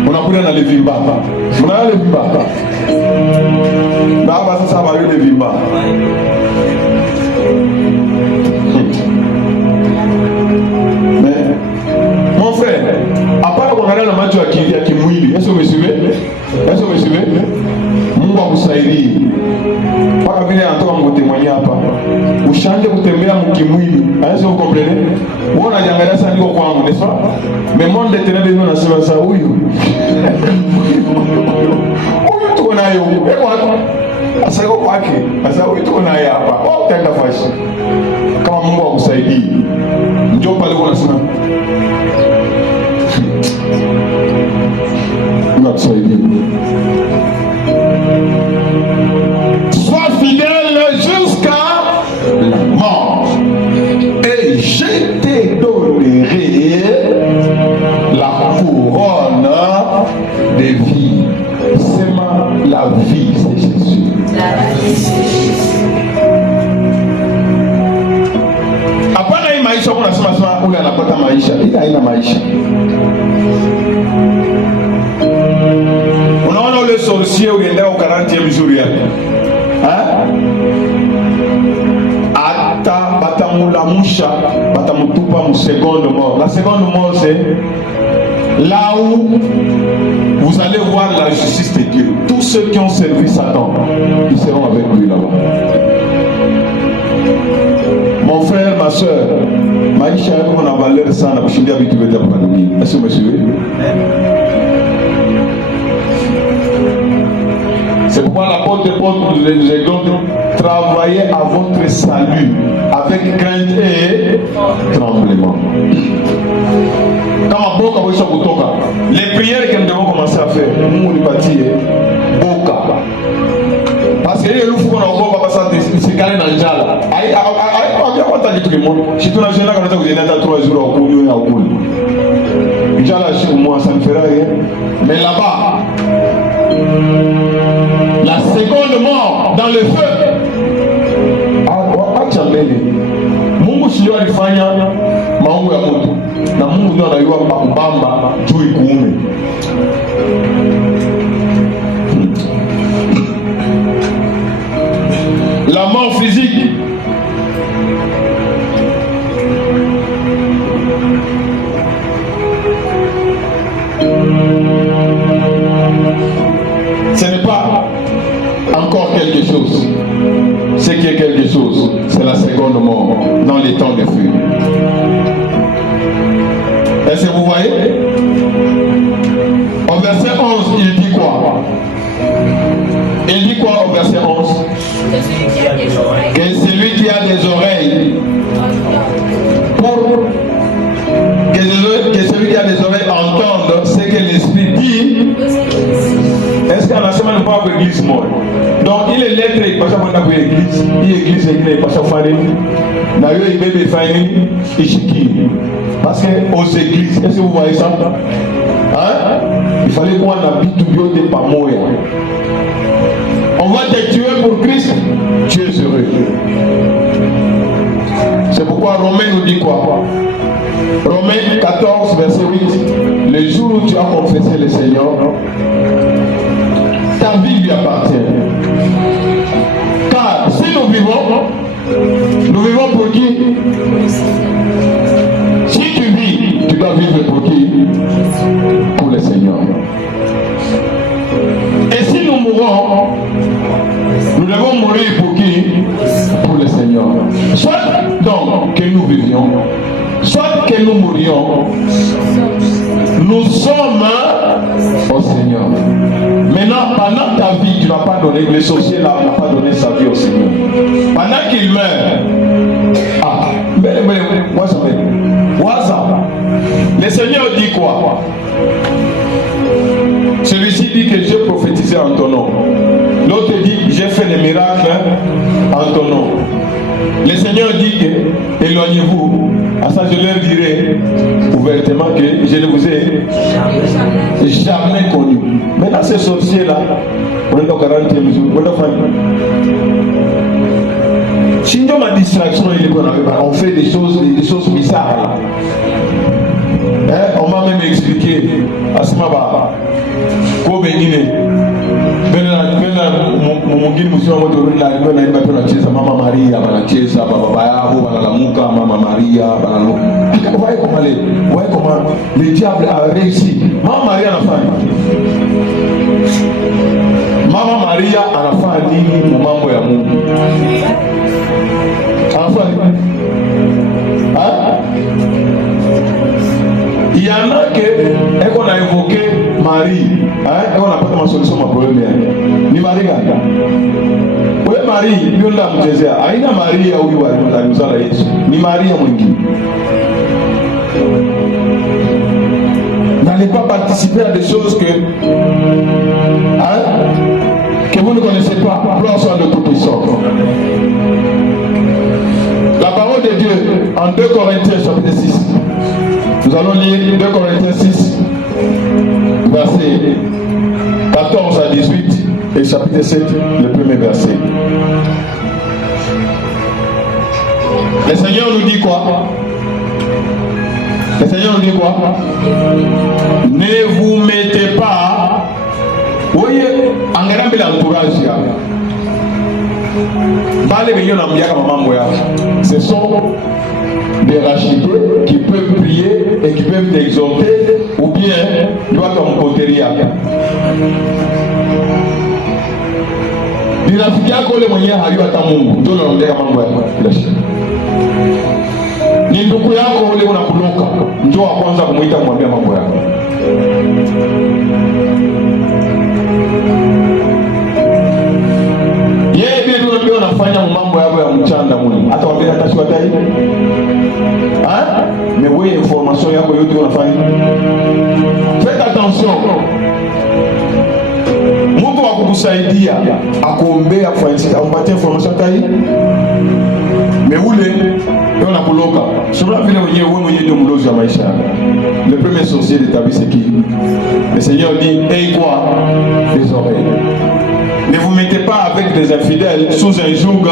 unakula na levimba unala levimba baba sasa bali levimba vile anatoka mkutemwanya hapa. Ushanje kutembea mkimwili. Anaweza kukomplene. Wewe unajiangalia sana niko kwangu, n'est-ce pas? Mais monde de ténèbres nous nasema sasa huyu. Huyu tuko naye huko. Eko hapa. Asa yuko kwake. Asa huyu tuko naye hapa. Oh, tenda fashi. Kama Mungu akusaidie. Njoo pale unasema. Mungu akusaidie. Sois fidèle jusqu'à la mort. Et je te donnerai la couronne de vie. C'est la vie, c'est Jésus. La vie, c'est Jésus. Hapana hii maisha unasema ule anapata maisha. Ila haina maisha. Unaona ule sorcier uliendea 40e jour yake. Ata batamulamusha, batamutupa mu seconde mort. La seconde mort c'est là où vous allez voir la justice de Dieu. Tous ceux qui ont servi Satan, ils seront avec lui là-bas. Mon frère, ma soeur, maisha yako na valeur sana kushindia vitu vyote hapa duniani. Est-ce que vous me suivez? C'est pourquoi l'apôtre Paul nous exhorte, travaillez à votre salut avec crainte et tremblement. Kama boka boisha kutoka, les prières que nous devons commencer à faire, Mungu nipatie boka. Parce que ile lufu kuna ogopa basa isikale na njala. Ai kwa tout le monde. Si tu n'as jamais quand tu as 3 jours au cours au cours. Njala chez moi ça ne fera rien. Mais là-bas la seconde mort dans le feu. Acha mbele. Mungu sio alifanya maungu ya mtu. Na Mungu ndio anajua kubamba juu ikuume. La mort physique. Ce n'est pas encore quelque chose. Ce qui est quelque chose, c'est la seconde mort dans les temps de feu. Est-ce que vous voyez? Au verset 11, il dit quoi? Il dit quoi au verset 11? Que celui qui a des oreilles, pour que celui qui a des oreilles entende ce que l'Esprit dit. Est-ce qu'en semaine pas pour l'église moi? Donc il est lettre il passe pour l'église, il passe pour faire na yo il bébé fini ishiki. Parce que aux églises, est-ce que vous voyez ça? Hein? Il fallait qu'on habite tout bio de pas moya. On va te tuer pour Christ, tu es heureux. C'est pourquoi Romains nous dit quoi? Romains 14, verset 8. Le jour où tu as confessé le Seigneur, ta vie lui appartient. Car si nous vivons pour qui? Si tu vis, tu dois vivre pour qui? Pour le Seigneur. Et si nous mourons, nous devons mourir pour qui? Pour le Seigneur. Soit donc que nous vivions, soit que nous mourions, nous sommes au Seigneur. Maintenant, pendant ta vie, tu n'as pas donné, le sorcier n'a pas donné sa vie au Seigneur. Pendant qu'il meurt, le Seigneur dit quoi? Celui-ci dit que j'ai prophétisé en ton nom. L'autre dit, j'ai fait des miracles en ton nom. Le Seigneur dit que, éloignez-vous. À ça, je leur dirai ouvertement que je ne vous ai jamais connu. Maintenant, ces sorciers-là, on est au 40e jour. Si nous avons ma distraction, on fait des choses bizarres là. On m'a même expliqué à ce moment-là, comment mwingine msio moto naimba tu nacheza Mama Maria wanacheza baba yao wanalamuka Mama Maria wanalamuka wao kama le diable a réussi. Mama Maria anafanya Mama Maria anafanya nini mambo ya Mungu? marie, hein, et on n'a pas de solution à problème. Ni marie gani? Ule marie, ndio ndio mchezea. Haina Maria huyu alimzala Yesu. Ni Maria mwingine. N'allez pas participer à des choses que vous ne connaissez pas. Gloire soit de Tout-Puissant. La parole de Dieu en 2 Corinthiens chapitre 6. Nous allons lire 2 Corinthiens 6, versets 14 à 18 et chapitre 7, le premier verset. Le Seigneur nous dit quoi? Le Seigneur nous dit quoi? Ne vous mettez pas. Vous voyez, en regardant l'entourage, ce sont des rachetés qui peuvent prier et qui peuvent t'exhorter, ou bien doivent comme poteria. Rafiki yako ule mwenyewe hajui hata Mungu, ndio unaongea mambo yako. Ni ndugu yako ule unakuloka, njoo wa kwanza kumuita kumwambia mambo yako. Yeye ndiye ndio anafanya mambo yako ya mchanda mule. Hata wambia hata shwata hii. Mais oui, information yako yote unafanya. Faites attention. Mungu wa kukusaidia, akuombea kufanyika, umpatie information tai. Mais ule ndio nakuloka. Sura vile wewe mwenyewe ndio mlozi wa maisha yako. Le premier sorcier de ta vie c'est qui? Le Seigneur dit, aie quoi? Les oreilles. Ne vous mettez pas avec des infidèles sous un joug.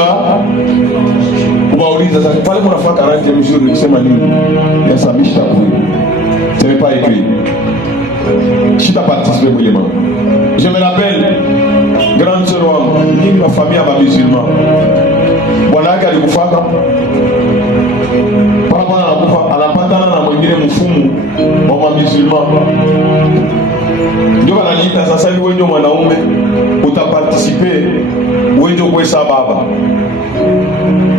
Ubauliza sasa pale mnafanya 40 jours nikisema nini? Ya sabisha kule. Ce n'est pas écrit. Je t'ai participé vraiment. Je me rappelle grande sœur ni ma famille à musulman. Bwana yake alikufaka. Bwana anakufa anapatana na mwingine mfumu wa musulman. Ndio ananiita sasa hivi wewe ndio mwanaume utaparticipe wewe ndio kuesa baba.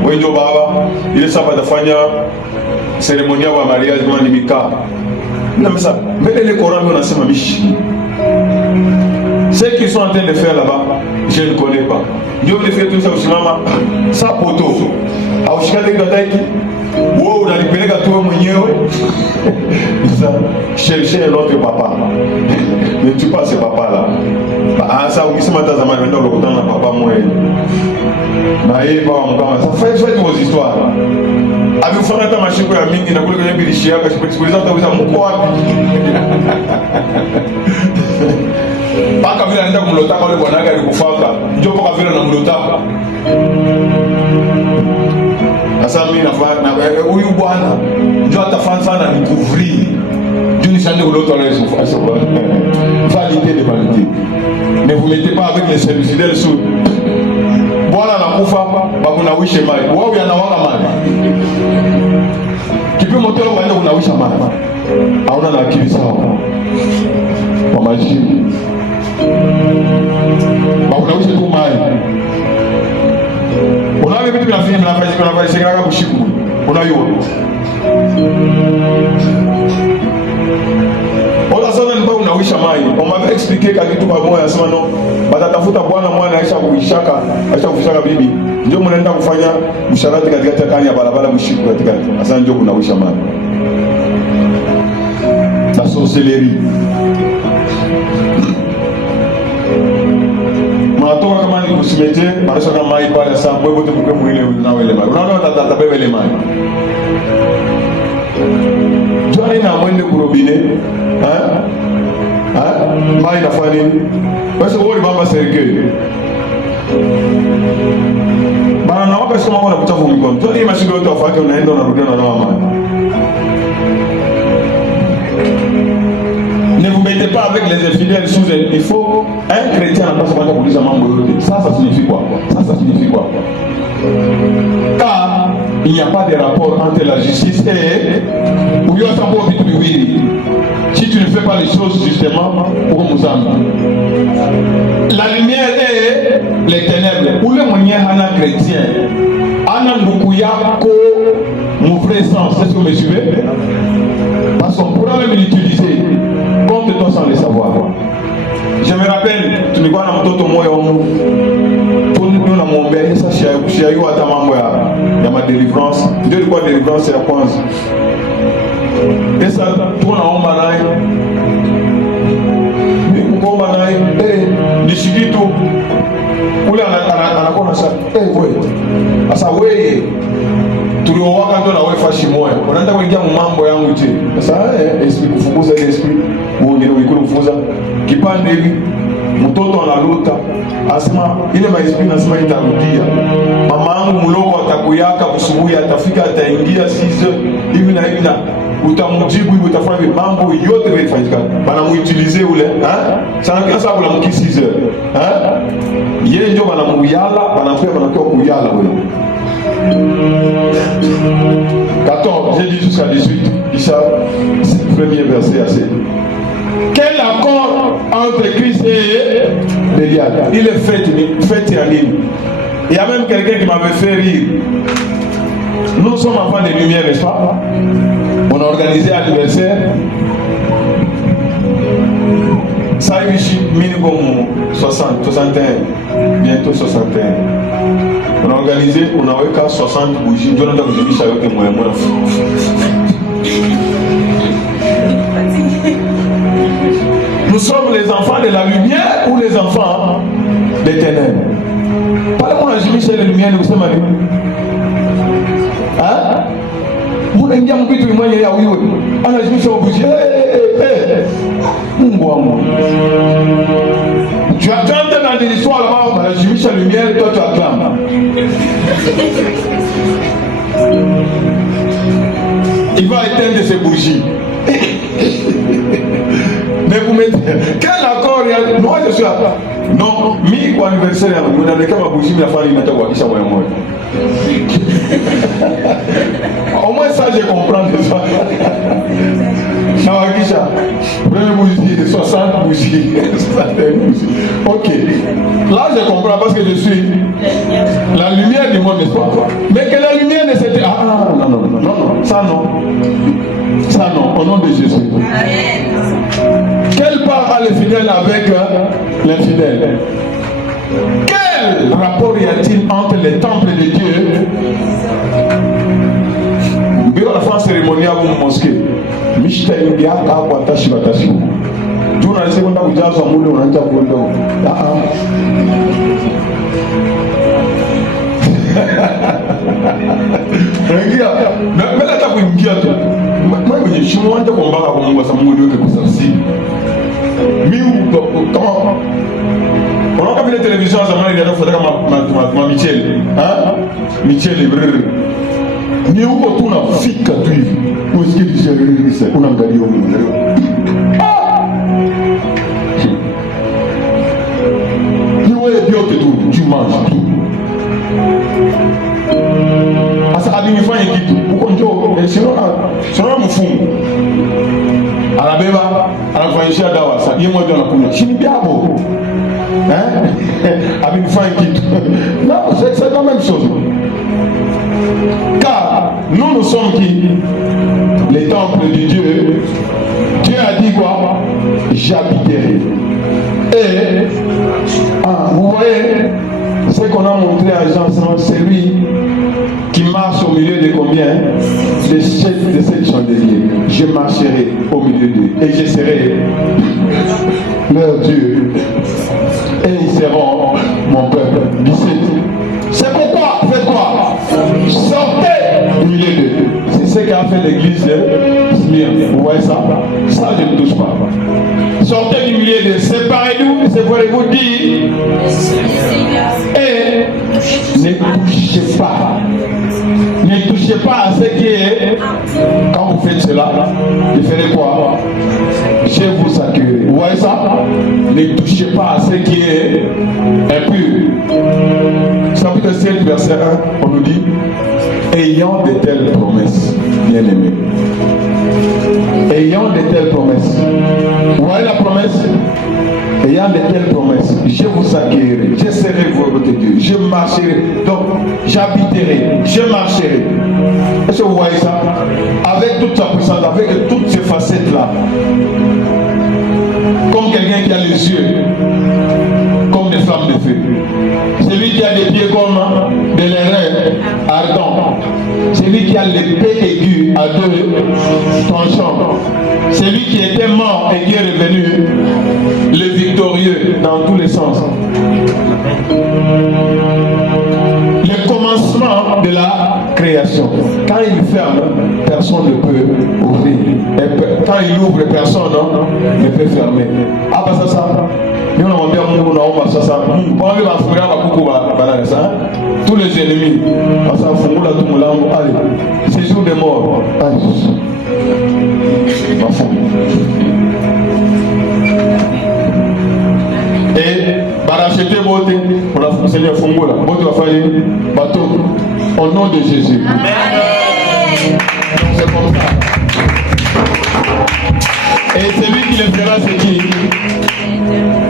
Wewe ndio baba ile sasa atafanya seremonia wa mariage kama ni mikaa. Na msa mbele le Coran unasema mishi. Ce qu'ils sont en train de faire là-bas, je ne connais pas. Ndio vile fait tout ça usimama sa poto. Au shikate kataiki wewe unalipeleka tu mwenyewe. Ça chercher l'autre papa. Ne tue pas ce papa là. Ça ukisema tazama ndio ukutana na papa mwenyewe. Na yeye baba mkama ça fait vos histoires. Amefanya hata mashiko ya mingi na kule kwenye bilishi yako sikuliza utauliza mko wapi? Paka vile anaenda kumlotaka yule bwana yake alikufaka. Ndio paka vile anamlotaka. Sasa mimi nafanya huyu bwana ndio atafanya sana nikuvri. Dieu ne s'en est l'autre les souffrances. Vanité de vanité. Ne vous mettez pas avec les serviciels sous. Bwana anakufa bakunawishe mali. Wao yanawaka mali. Kipimo telo baada kunawisha mali. Hauna na akili sawa. Kwa majini. Bakunawisha tu mali. Unawe vitu vinafanyika kama kushiku. Unayua. Ola sana nipa unawisha mai. Omaba explique kitu pamoja anasema no. Batatafuta bwana mwana aisha kufishaka bibi. Ndio mnaenda kufanya msharati katikati ya kani ya barabara mshiku katikati. Sasa ndio kunawisha mai. La sorcellerie. Mnatoka kama ni kusimete, maana kama mai pale sasa mbwe bote mkwe mwile nao ile mai. Unaona tatabebe ile mai. Jua ina mwende kurobine. Mai nafanya nini? Basi wao baba serikali. Bana na wapa soma kwa kuchafu mikono. Jua hii mashindano yote wafake unaenda unarudia na nao mai. Ne vous mettez pas avec les infidèles sous un... Il faut... Un chrétien n'a pas ce qu'on dire mambo yote. Ça signifie quoi? Ça signifie quoi? Car il n'y a pas de rapport entre la justice et... Si tu ne fais pas les choses justement, pour la lumière et les ténèbres. Où le moyen hana chrétien, hana ndukuyako, mon vrai sens, est-ce que vous me suivez? Parce qu'on pourra même l'utiliser contre toi sans le savoir. Je me rappelle, tulikuwa na mtoto mmoja wa Mungu. Tulikuwa na muombea sasa shia hata mambo ya madeliverance. Ndio ilikuwa deliverance ya kwanza. Sasa tunaomba naye. Kuomba naye, nishiki tu. Ule anakuwa na sasa, wewe. Sasa wewe tuliowaka ndo na wewe fashi moyo. Unaenda kuingia mambo yangu je. Sasa esprit kufunguza ile esprit, mwingine ukikuru kufunza kipande hivi. Mtoto analuta, asema ile maesprit nasema itarudia. Mama yangu mloko atakuyaka kusubuhi, atafika ataingia 6 hivi na hivi na utamjibu hivi, utafanya mambo yote yanafanyika. Bana muutilize ule, sana kia sababu la mki 6 yeye ndio bana muyala, banakuwa kuyala wewe. 14, j'ai dit jusqu'à 18. Isa, premier verset assez. Quel accord entre Christ et Bélial? Il est fait en ligne. Il y a même quelqu'un qui m'avait fait rire. Nous sommes enfants de lumière, n'est-ce pas? On a organisé l'anniversaire. Ça y est, minimum 60, 61, bientôt 61. On a organisé, on a eu 60 bougies. Je n'ai pas vu ça avec moi. Nous sommes les enfants de la lumière ou les enfants des ténèbres? Parlez-moi, j'ai mis chez les lumières, vous savez, hein? Vous n'avez pas vu tout le monde, il y a oui, oui. On a mis chez vos bougies. Tu as entendu dans des histoires là-bas, on a mis chez la lumière, et toi tu acclames. Il va éteindre ses bougies. Mais vous mettez. Quel accord il y a? Moi je suis là. Non, mi quoi anniversaire, vous n'avez qu'à ma bougie, mais la famille n'a pas qui ça va moi. Au moins ça je comprends déjà. Nawakisha. Première bougie, 60 bougies. 61 bougies. Ok. Là je comprends parce que je suis la lumière du monde, n'est-ce pas? Mais que la lumière ne s'était. Ah non. Ça non. Ça non, au nom de Jésus. Quelle part a le fidèle avec l'infidèle? Quel rapport y a-t-il entre les temples de Dieu? Bio la fin cérémoniale ou mosquée. Mishta ingia kwa tashi batashi. Juna alisema kwenda kujaza muda unaanza kuenda. Ingia. Na mbele hata kuingia tu. Mimi kwenye shimo anje kuomba kwa Mungu sababu Mungu ndio kusafisi. Mimi kama unaona vile television za zamani ndio kufuata kama Michele, Michele brrr. Ni huko tu unafika tu hivi. Usikie sasa unaangalia Mungu. Ni wewe vyote tu, tu manges tu. Asa alimfanya kitu huko njoo sio mfungo anabeba anafanyishia dawa sasa yeye mmoja anakunywa chini biabo alimfanya kitu non c'est la même chose car nous sommes qui les temples de Dieu. Dieu a dit quoi? J'habiterai. Et vous voyez ce qu'on a montré à Jean, c'est lui qui marche au milieu de combien? De sept chandeliers. Je marcherai au milieu d'eux et je serai leur Dieu et ils seront mon peuple. 17. C'est pourquoi faites quoi? Sortez du milieu d'eux. C'est ce qu'a fait l'église de Smyrne. Vous voyez ça? Ça je ne touche pas. Sortez du milieu d'eux. Séparez-nous, séparez-vous dit et ne touchez pas. Ne touchez pas à ce qui est. Quand vous faites cela, vous ferez quoi? Je vous accueillerai. Vous voyez ça? Ne touchez pas à ce qui est impur. Chapitre 7, verset 1, on nous dit ayant de telles promesses, bien aimés. Ayant de telles promesses. Vous voyez la promesse? Ayant de telles promesses, je vous accueillerai, je serai votre Dieu, je marcherai, donc j'habiterai, je marcherai. Est-ce que vous voyez ça? Avec toute sa puissance, avec toutes ces facettes-là. Comme quelqu'un qui a les yeux feu. Celui qui a des pieds comme des reins ardents. Celui qui a l'épée aiguë à deux tranchants. Celui qui était mort et qui est revenu, le victorieux dans tous les sens. Le commencement de la création. Quand il ferme, personne ne peut ouvrir. Et quand il ouvre, personne ne peut fermer. Ah, bah ça. Nous avons bien ça. Tous les ennemis, allez, c'est jour de mort. Et baracheter beauté, on a fait Seigneur Fongola, beauté va faire bateau au nom de Jésus. Amen. C'est comme ça. Et celui qui le fera, c'est qui?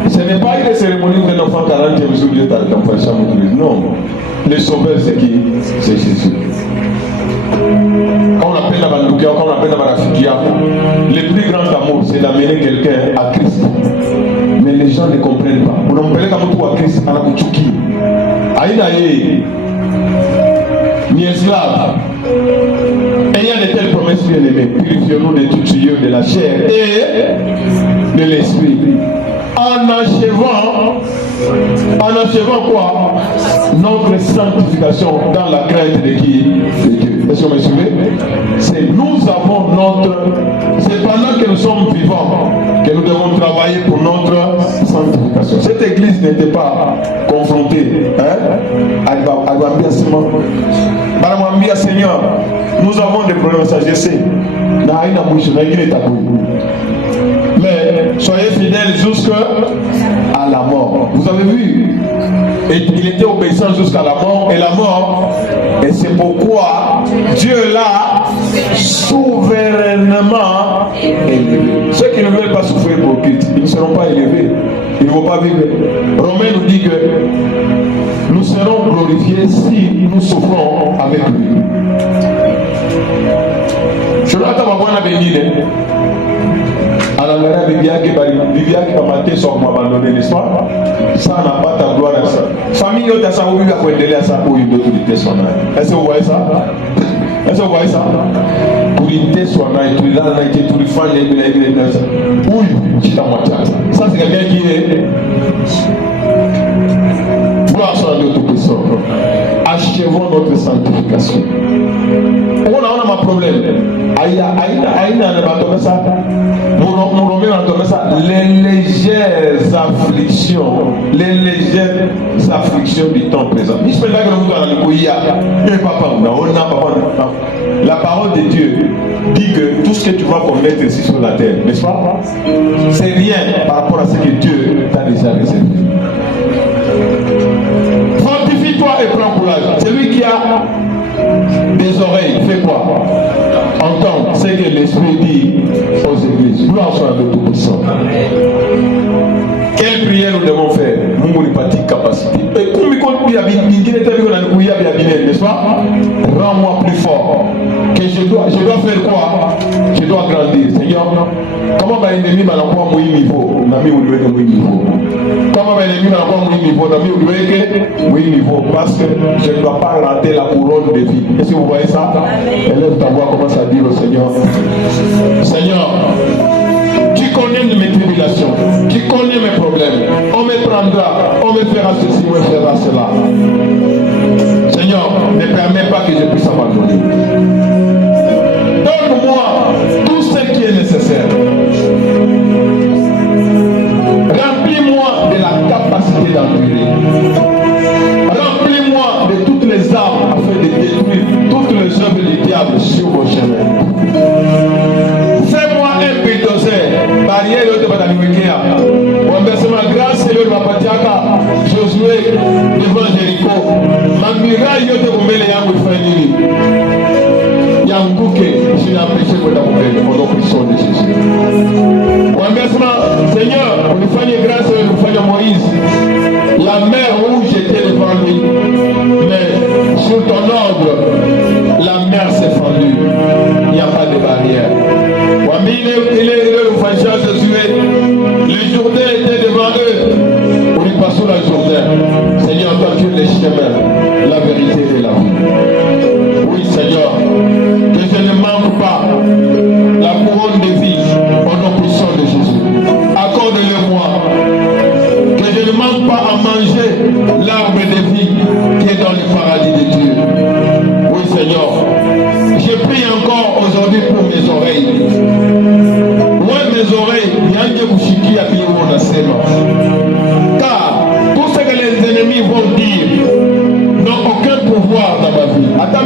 Ce n'est pas une cérémonie où un enfant 40e jour Dieu t'a fait chambre. Non. Le sauveur, c'est qui? C'est Jésus. Quand on appelle la Bandoukia, quand on appelle la Barafikia, le plus grand amour, c'est d'amener quelqu'un à Christ. Mais les gens ne comprennent pas. On appelle comme tout à Christ, à la Bouchouki. Aïnaïe, ni esclave. Et il y a de telles promesses bien aimées. Purifions-nous de tout tuyau de la chair et de l'esprit. En achevant quoi? Notre sanctification dans la crainte de qui? De Dieu. Est-ce que vous me suivez? C'est nous avons notre... C'est pendant que nous sommes vivants que nous devons travailler pour notre sanctification. Cette église n'était pas confrontée à Seigneur, nous avons des problèmes, ça je sais. Mais soyez fidèles jusqu'à la mort. Vous avez vu? Et il était obéissant jusqu'à la mort. Et la mort, et c'est pourquoi Dieu l'a souverainement élevé. Ceux qui ne veulent pas souffrir pour Christ, ils ne seront pas élevés. Ils ne vont pas vivre. Romain nous dit que nous serons glorifiés si nous souffrons avec lui. Je dois t'avoir béni. Alors, Bibi qui va mater sur m'abandonner, n'est-ce pas? Ça n'a pas ta gloire à ça. Famille, tu as ça, où il va aider à ça, où il doit tout dire son âme. Est-ce que vous voyez ça? Est-ce que vous voyez ça? Pour il son âme, tout là, tout le fan, oui, tu t'as moitié. Ça, c'est quelqu'un qui est. Gloire soit à Dieu Tout-Puissant. Achevons notre sanctification. On a un problème. Les légères afflictions du temps présent. La parole de Dieu dit que tout ce que tu vas commettre ici sur la terre, n'est-ce pas? C'est rien par rapport à ce que Dieu t'a déjà réservé. Fortifie-toi et prends courage. Celui qui a des oreilles, fais quoi? Entends ce que l'Esprit dit aux églises. Gloire soit à Dieu Tout-Puissant. Quelle prière nous devons faire? Nous n'avons pas de capacité. Et comme n'est-ce pas? Rends-moi plus fort. Que je dois faire quoi? Je dois grandir. Seigneur, comment ma ennemi m'a encore mon niveau? Nami ou le mon niveau. Comment ma ennemi m'a encore mon niveau? Nami ou le niveau. Parce que je ne dois pas rater la couronne de vie. Est-ce que vous voyez ça? Élève ta voix, commence à dire au Seigneur. Seigneur, tu connais mes tribulations, tu connais mes problèmes. On me prendra, on me fera ceci, on me fera cela. Seigneur, ne permets pas que je puisse abandonner. Donne-moi tout ce qui est nécessaire. Remplis-moi de la capacité d'endurer. Remplis-moi de toutes les armes afin de détruire toutes les œuvres du diable sur vos chemins. Fais-moi un bulldozer. Barrière de Badaniwekea. On grâce et le Mapatiaka. Josué devant Jéricho. Mamira yote kumele yangu ifanyini. Yanguke, je n'ai empêché que d'avoir au nom puissant de Jésus. Seigneur, on nous fait grâce et nous fait Moïse. La mer rouge était devant lui. Mais sous ton ordre, la mer s'est fendue. Il n'y a pas de barrière. Il est le Josué. Le Jourdain était devant eux. On y passe sous la Jourdain.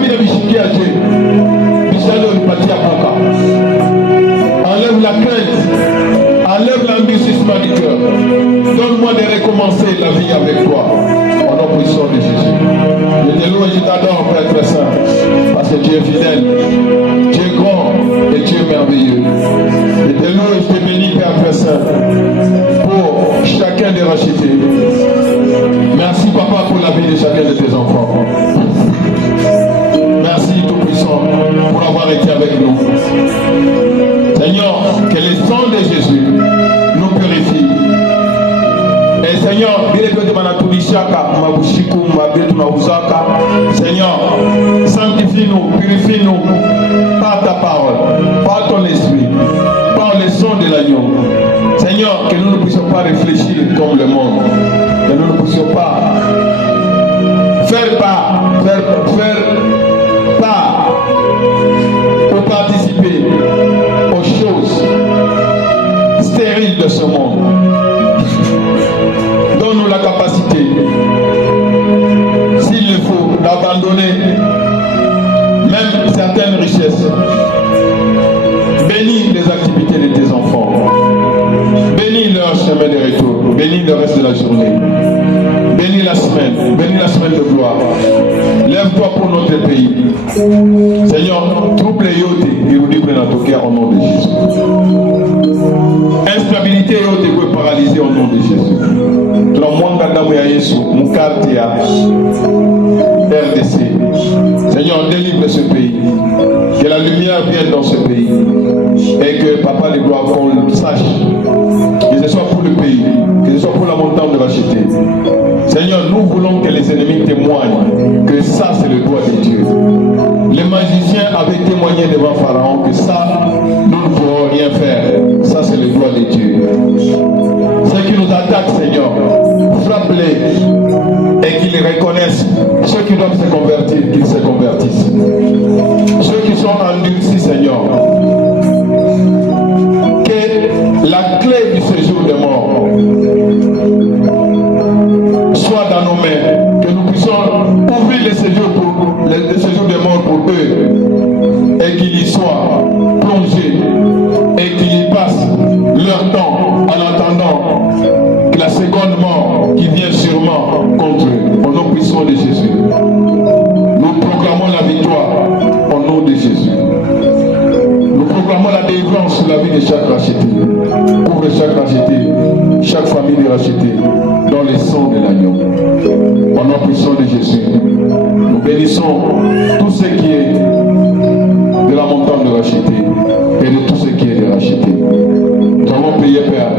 Tina Bishikia Dieu. Bichalo Patia Baka. Enlève la crainte. Enlève l'endurcissement du cœur. Donne-moi de recommencer la vie avec toi. Au nom puissant de Jésus. Je te loue et je t'adore, Père très saint. Parce que tu es fidèle. Tu es grand et tu es merveilleux. Je te loue et je te bénis, Père très saint. Pour chacun des rachetés. Merci, Papa, pour la vie de chacun de tes enfants. Merci, Tout-Puissant, pour avoir été avec nous. Seigneur, que le sang de Jésus nous purifie. Et Seigneur, Seigneur, sanctifie-nous, purifie-nous par ta parole, par ton esprit, par le sang de l'agneau. Seigneur, que nous ne puissions pas réfléchir comme le monde, que nous ne puissions pas faire part ou participer aux choses stériles de ce monde. Donne-nous la capacité, s'il le faut, d'abandonner même certaines richesses. Bénis les activités de tes enfants. Bénis leur chemin de retour. Bénis le reste de la journée. Bénis la semaine de gloire. Lève-toi pour notre pays. Seigneur, trouble les yote et vous libre dans ton cœur au nom de Jésus. Instabilité yote peut paralyser au nom de Jésus. Tu as moins d'adam et Yesu, mon quartier RDC. Seigneur, délivre ce pays. Que la lumière vienne dans ce pays. Et que Papa de gloire, qu'on sache. Que ce soit pour le pays, que ce soit pour la montagne de racheter. Seigneur, nous voulons que les ennemis témoignent que ça c'est le droit de Dieu. Les magiciens avaient témoigné devant Pharaon que ça, nous ne pourrons rien faire. Ça c'est le droit de Dieu. Ceux qui nous attaquent, Seigneur, frappe-les et qu'ils les reconnaissent. Ceux qui doivent se convertir, qu'ils se convertissent. Ceux qui sont endurcis, Seigneur, que la clé du séjour des morts soit dans nos mains, que nous puissions ouvrir le séjour des morts pour eux et qu'ils y soient plongés et qu'ils y passent leur temps en attendant que la seconde mort qui vient sûrement contre eux. Au nom puissant de Jésus, nous proclamons la victoire au nom de Jésus. Nous proclamons la délivrance sur la vie de chaque racheté. Couvre chaque racheté, chaque famille de racheté dans le sang de l'agneau. Au nom puissant de Jésus, nous bénissons tout ce qui est de la montagne de racheté et de tout ce qui est de racheté. Nous avons prié, Père,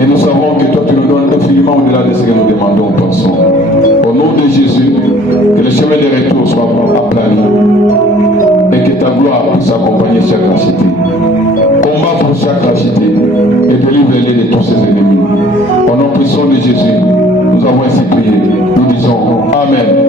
et nous savons que toi tu nous donnes infiniment au-delà de ce que nous demandons ou pensons. Au nom de Jésus, que le chemin de retour soit aplani et que ta gloire puisse accompagner chaque racheté. Combat pour chaque racheté et délivre-les de tous ses ennemis. Au nom puissant de Jésus, nous avons ainsi prié. Nous disons Amen.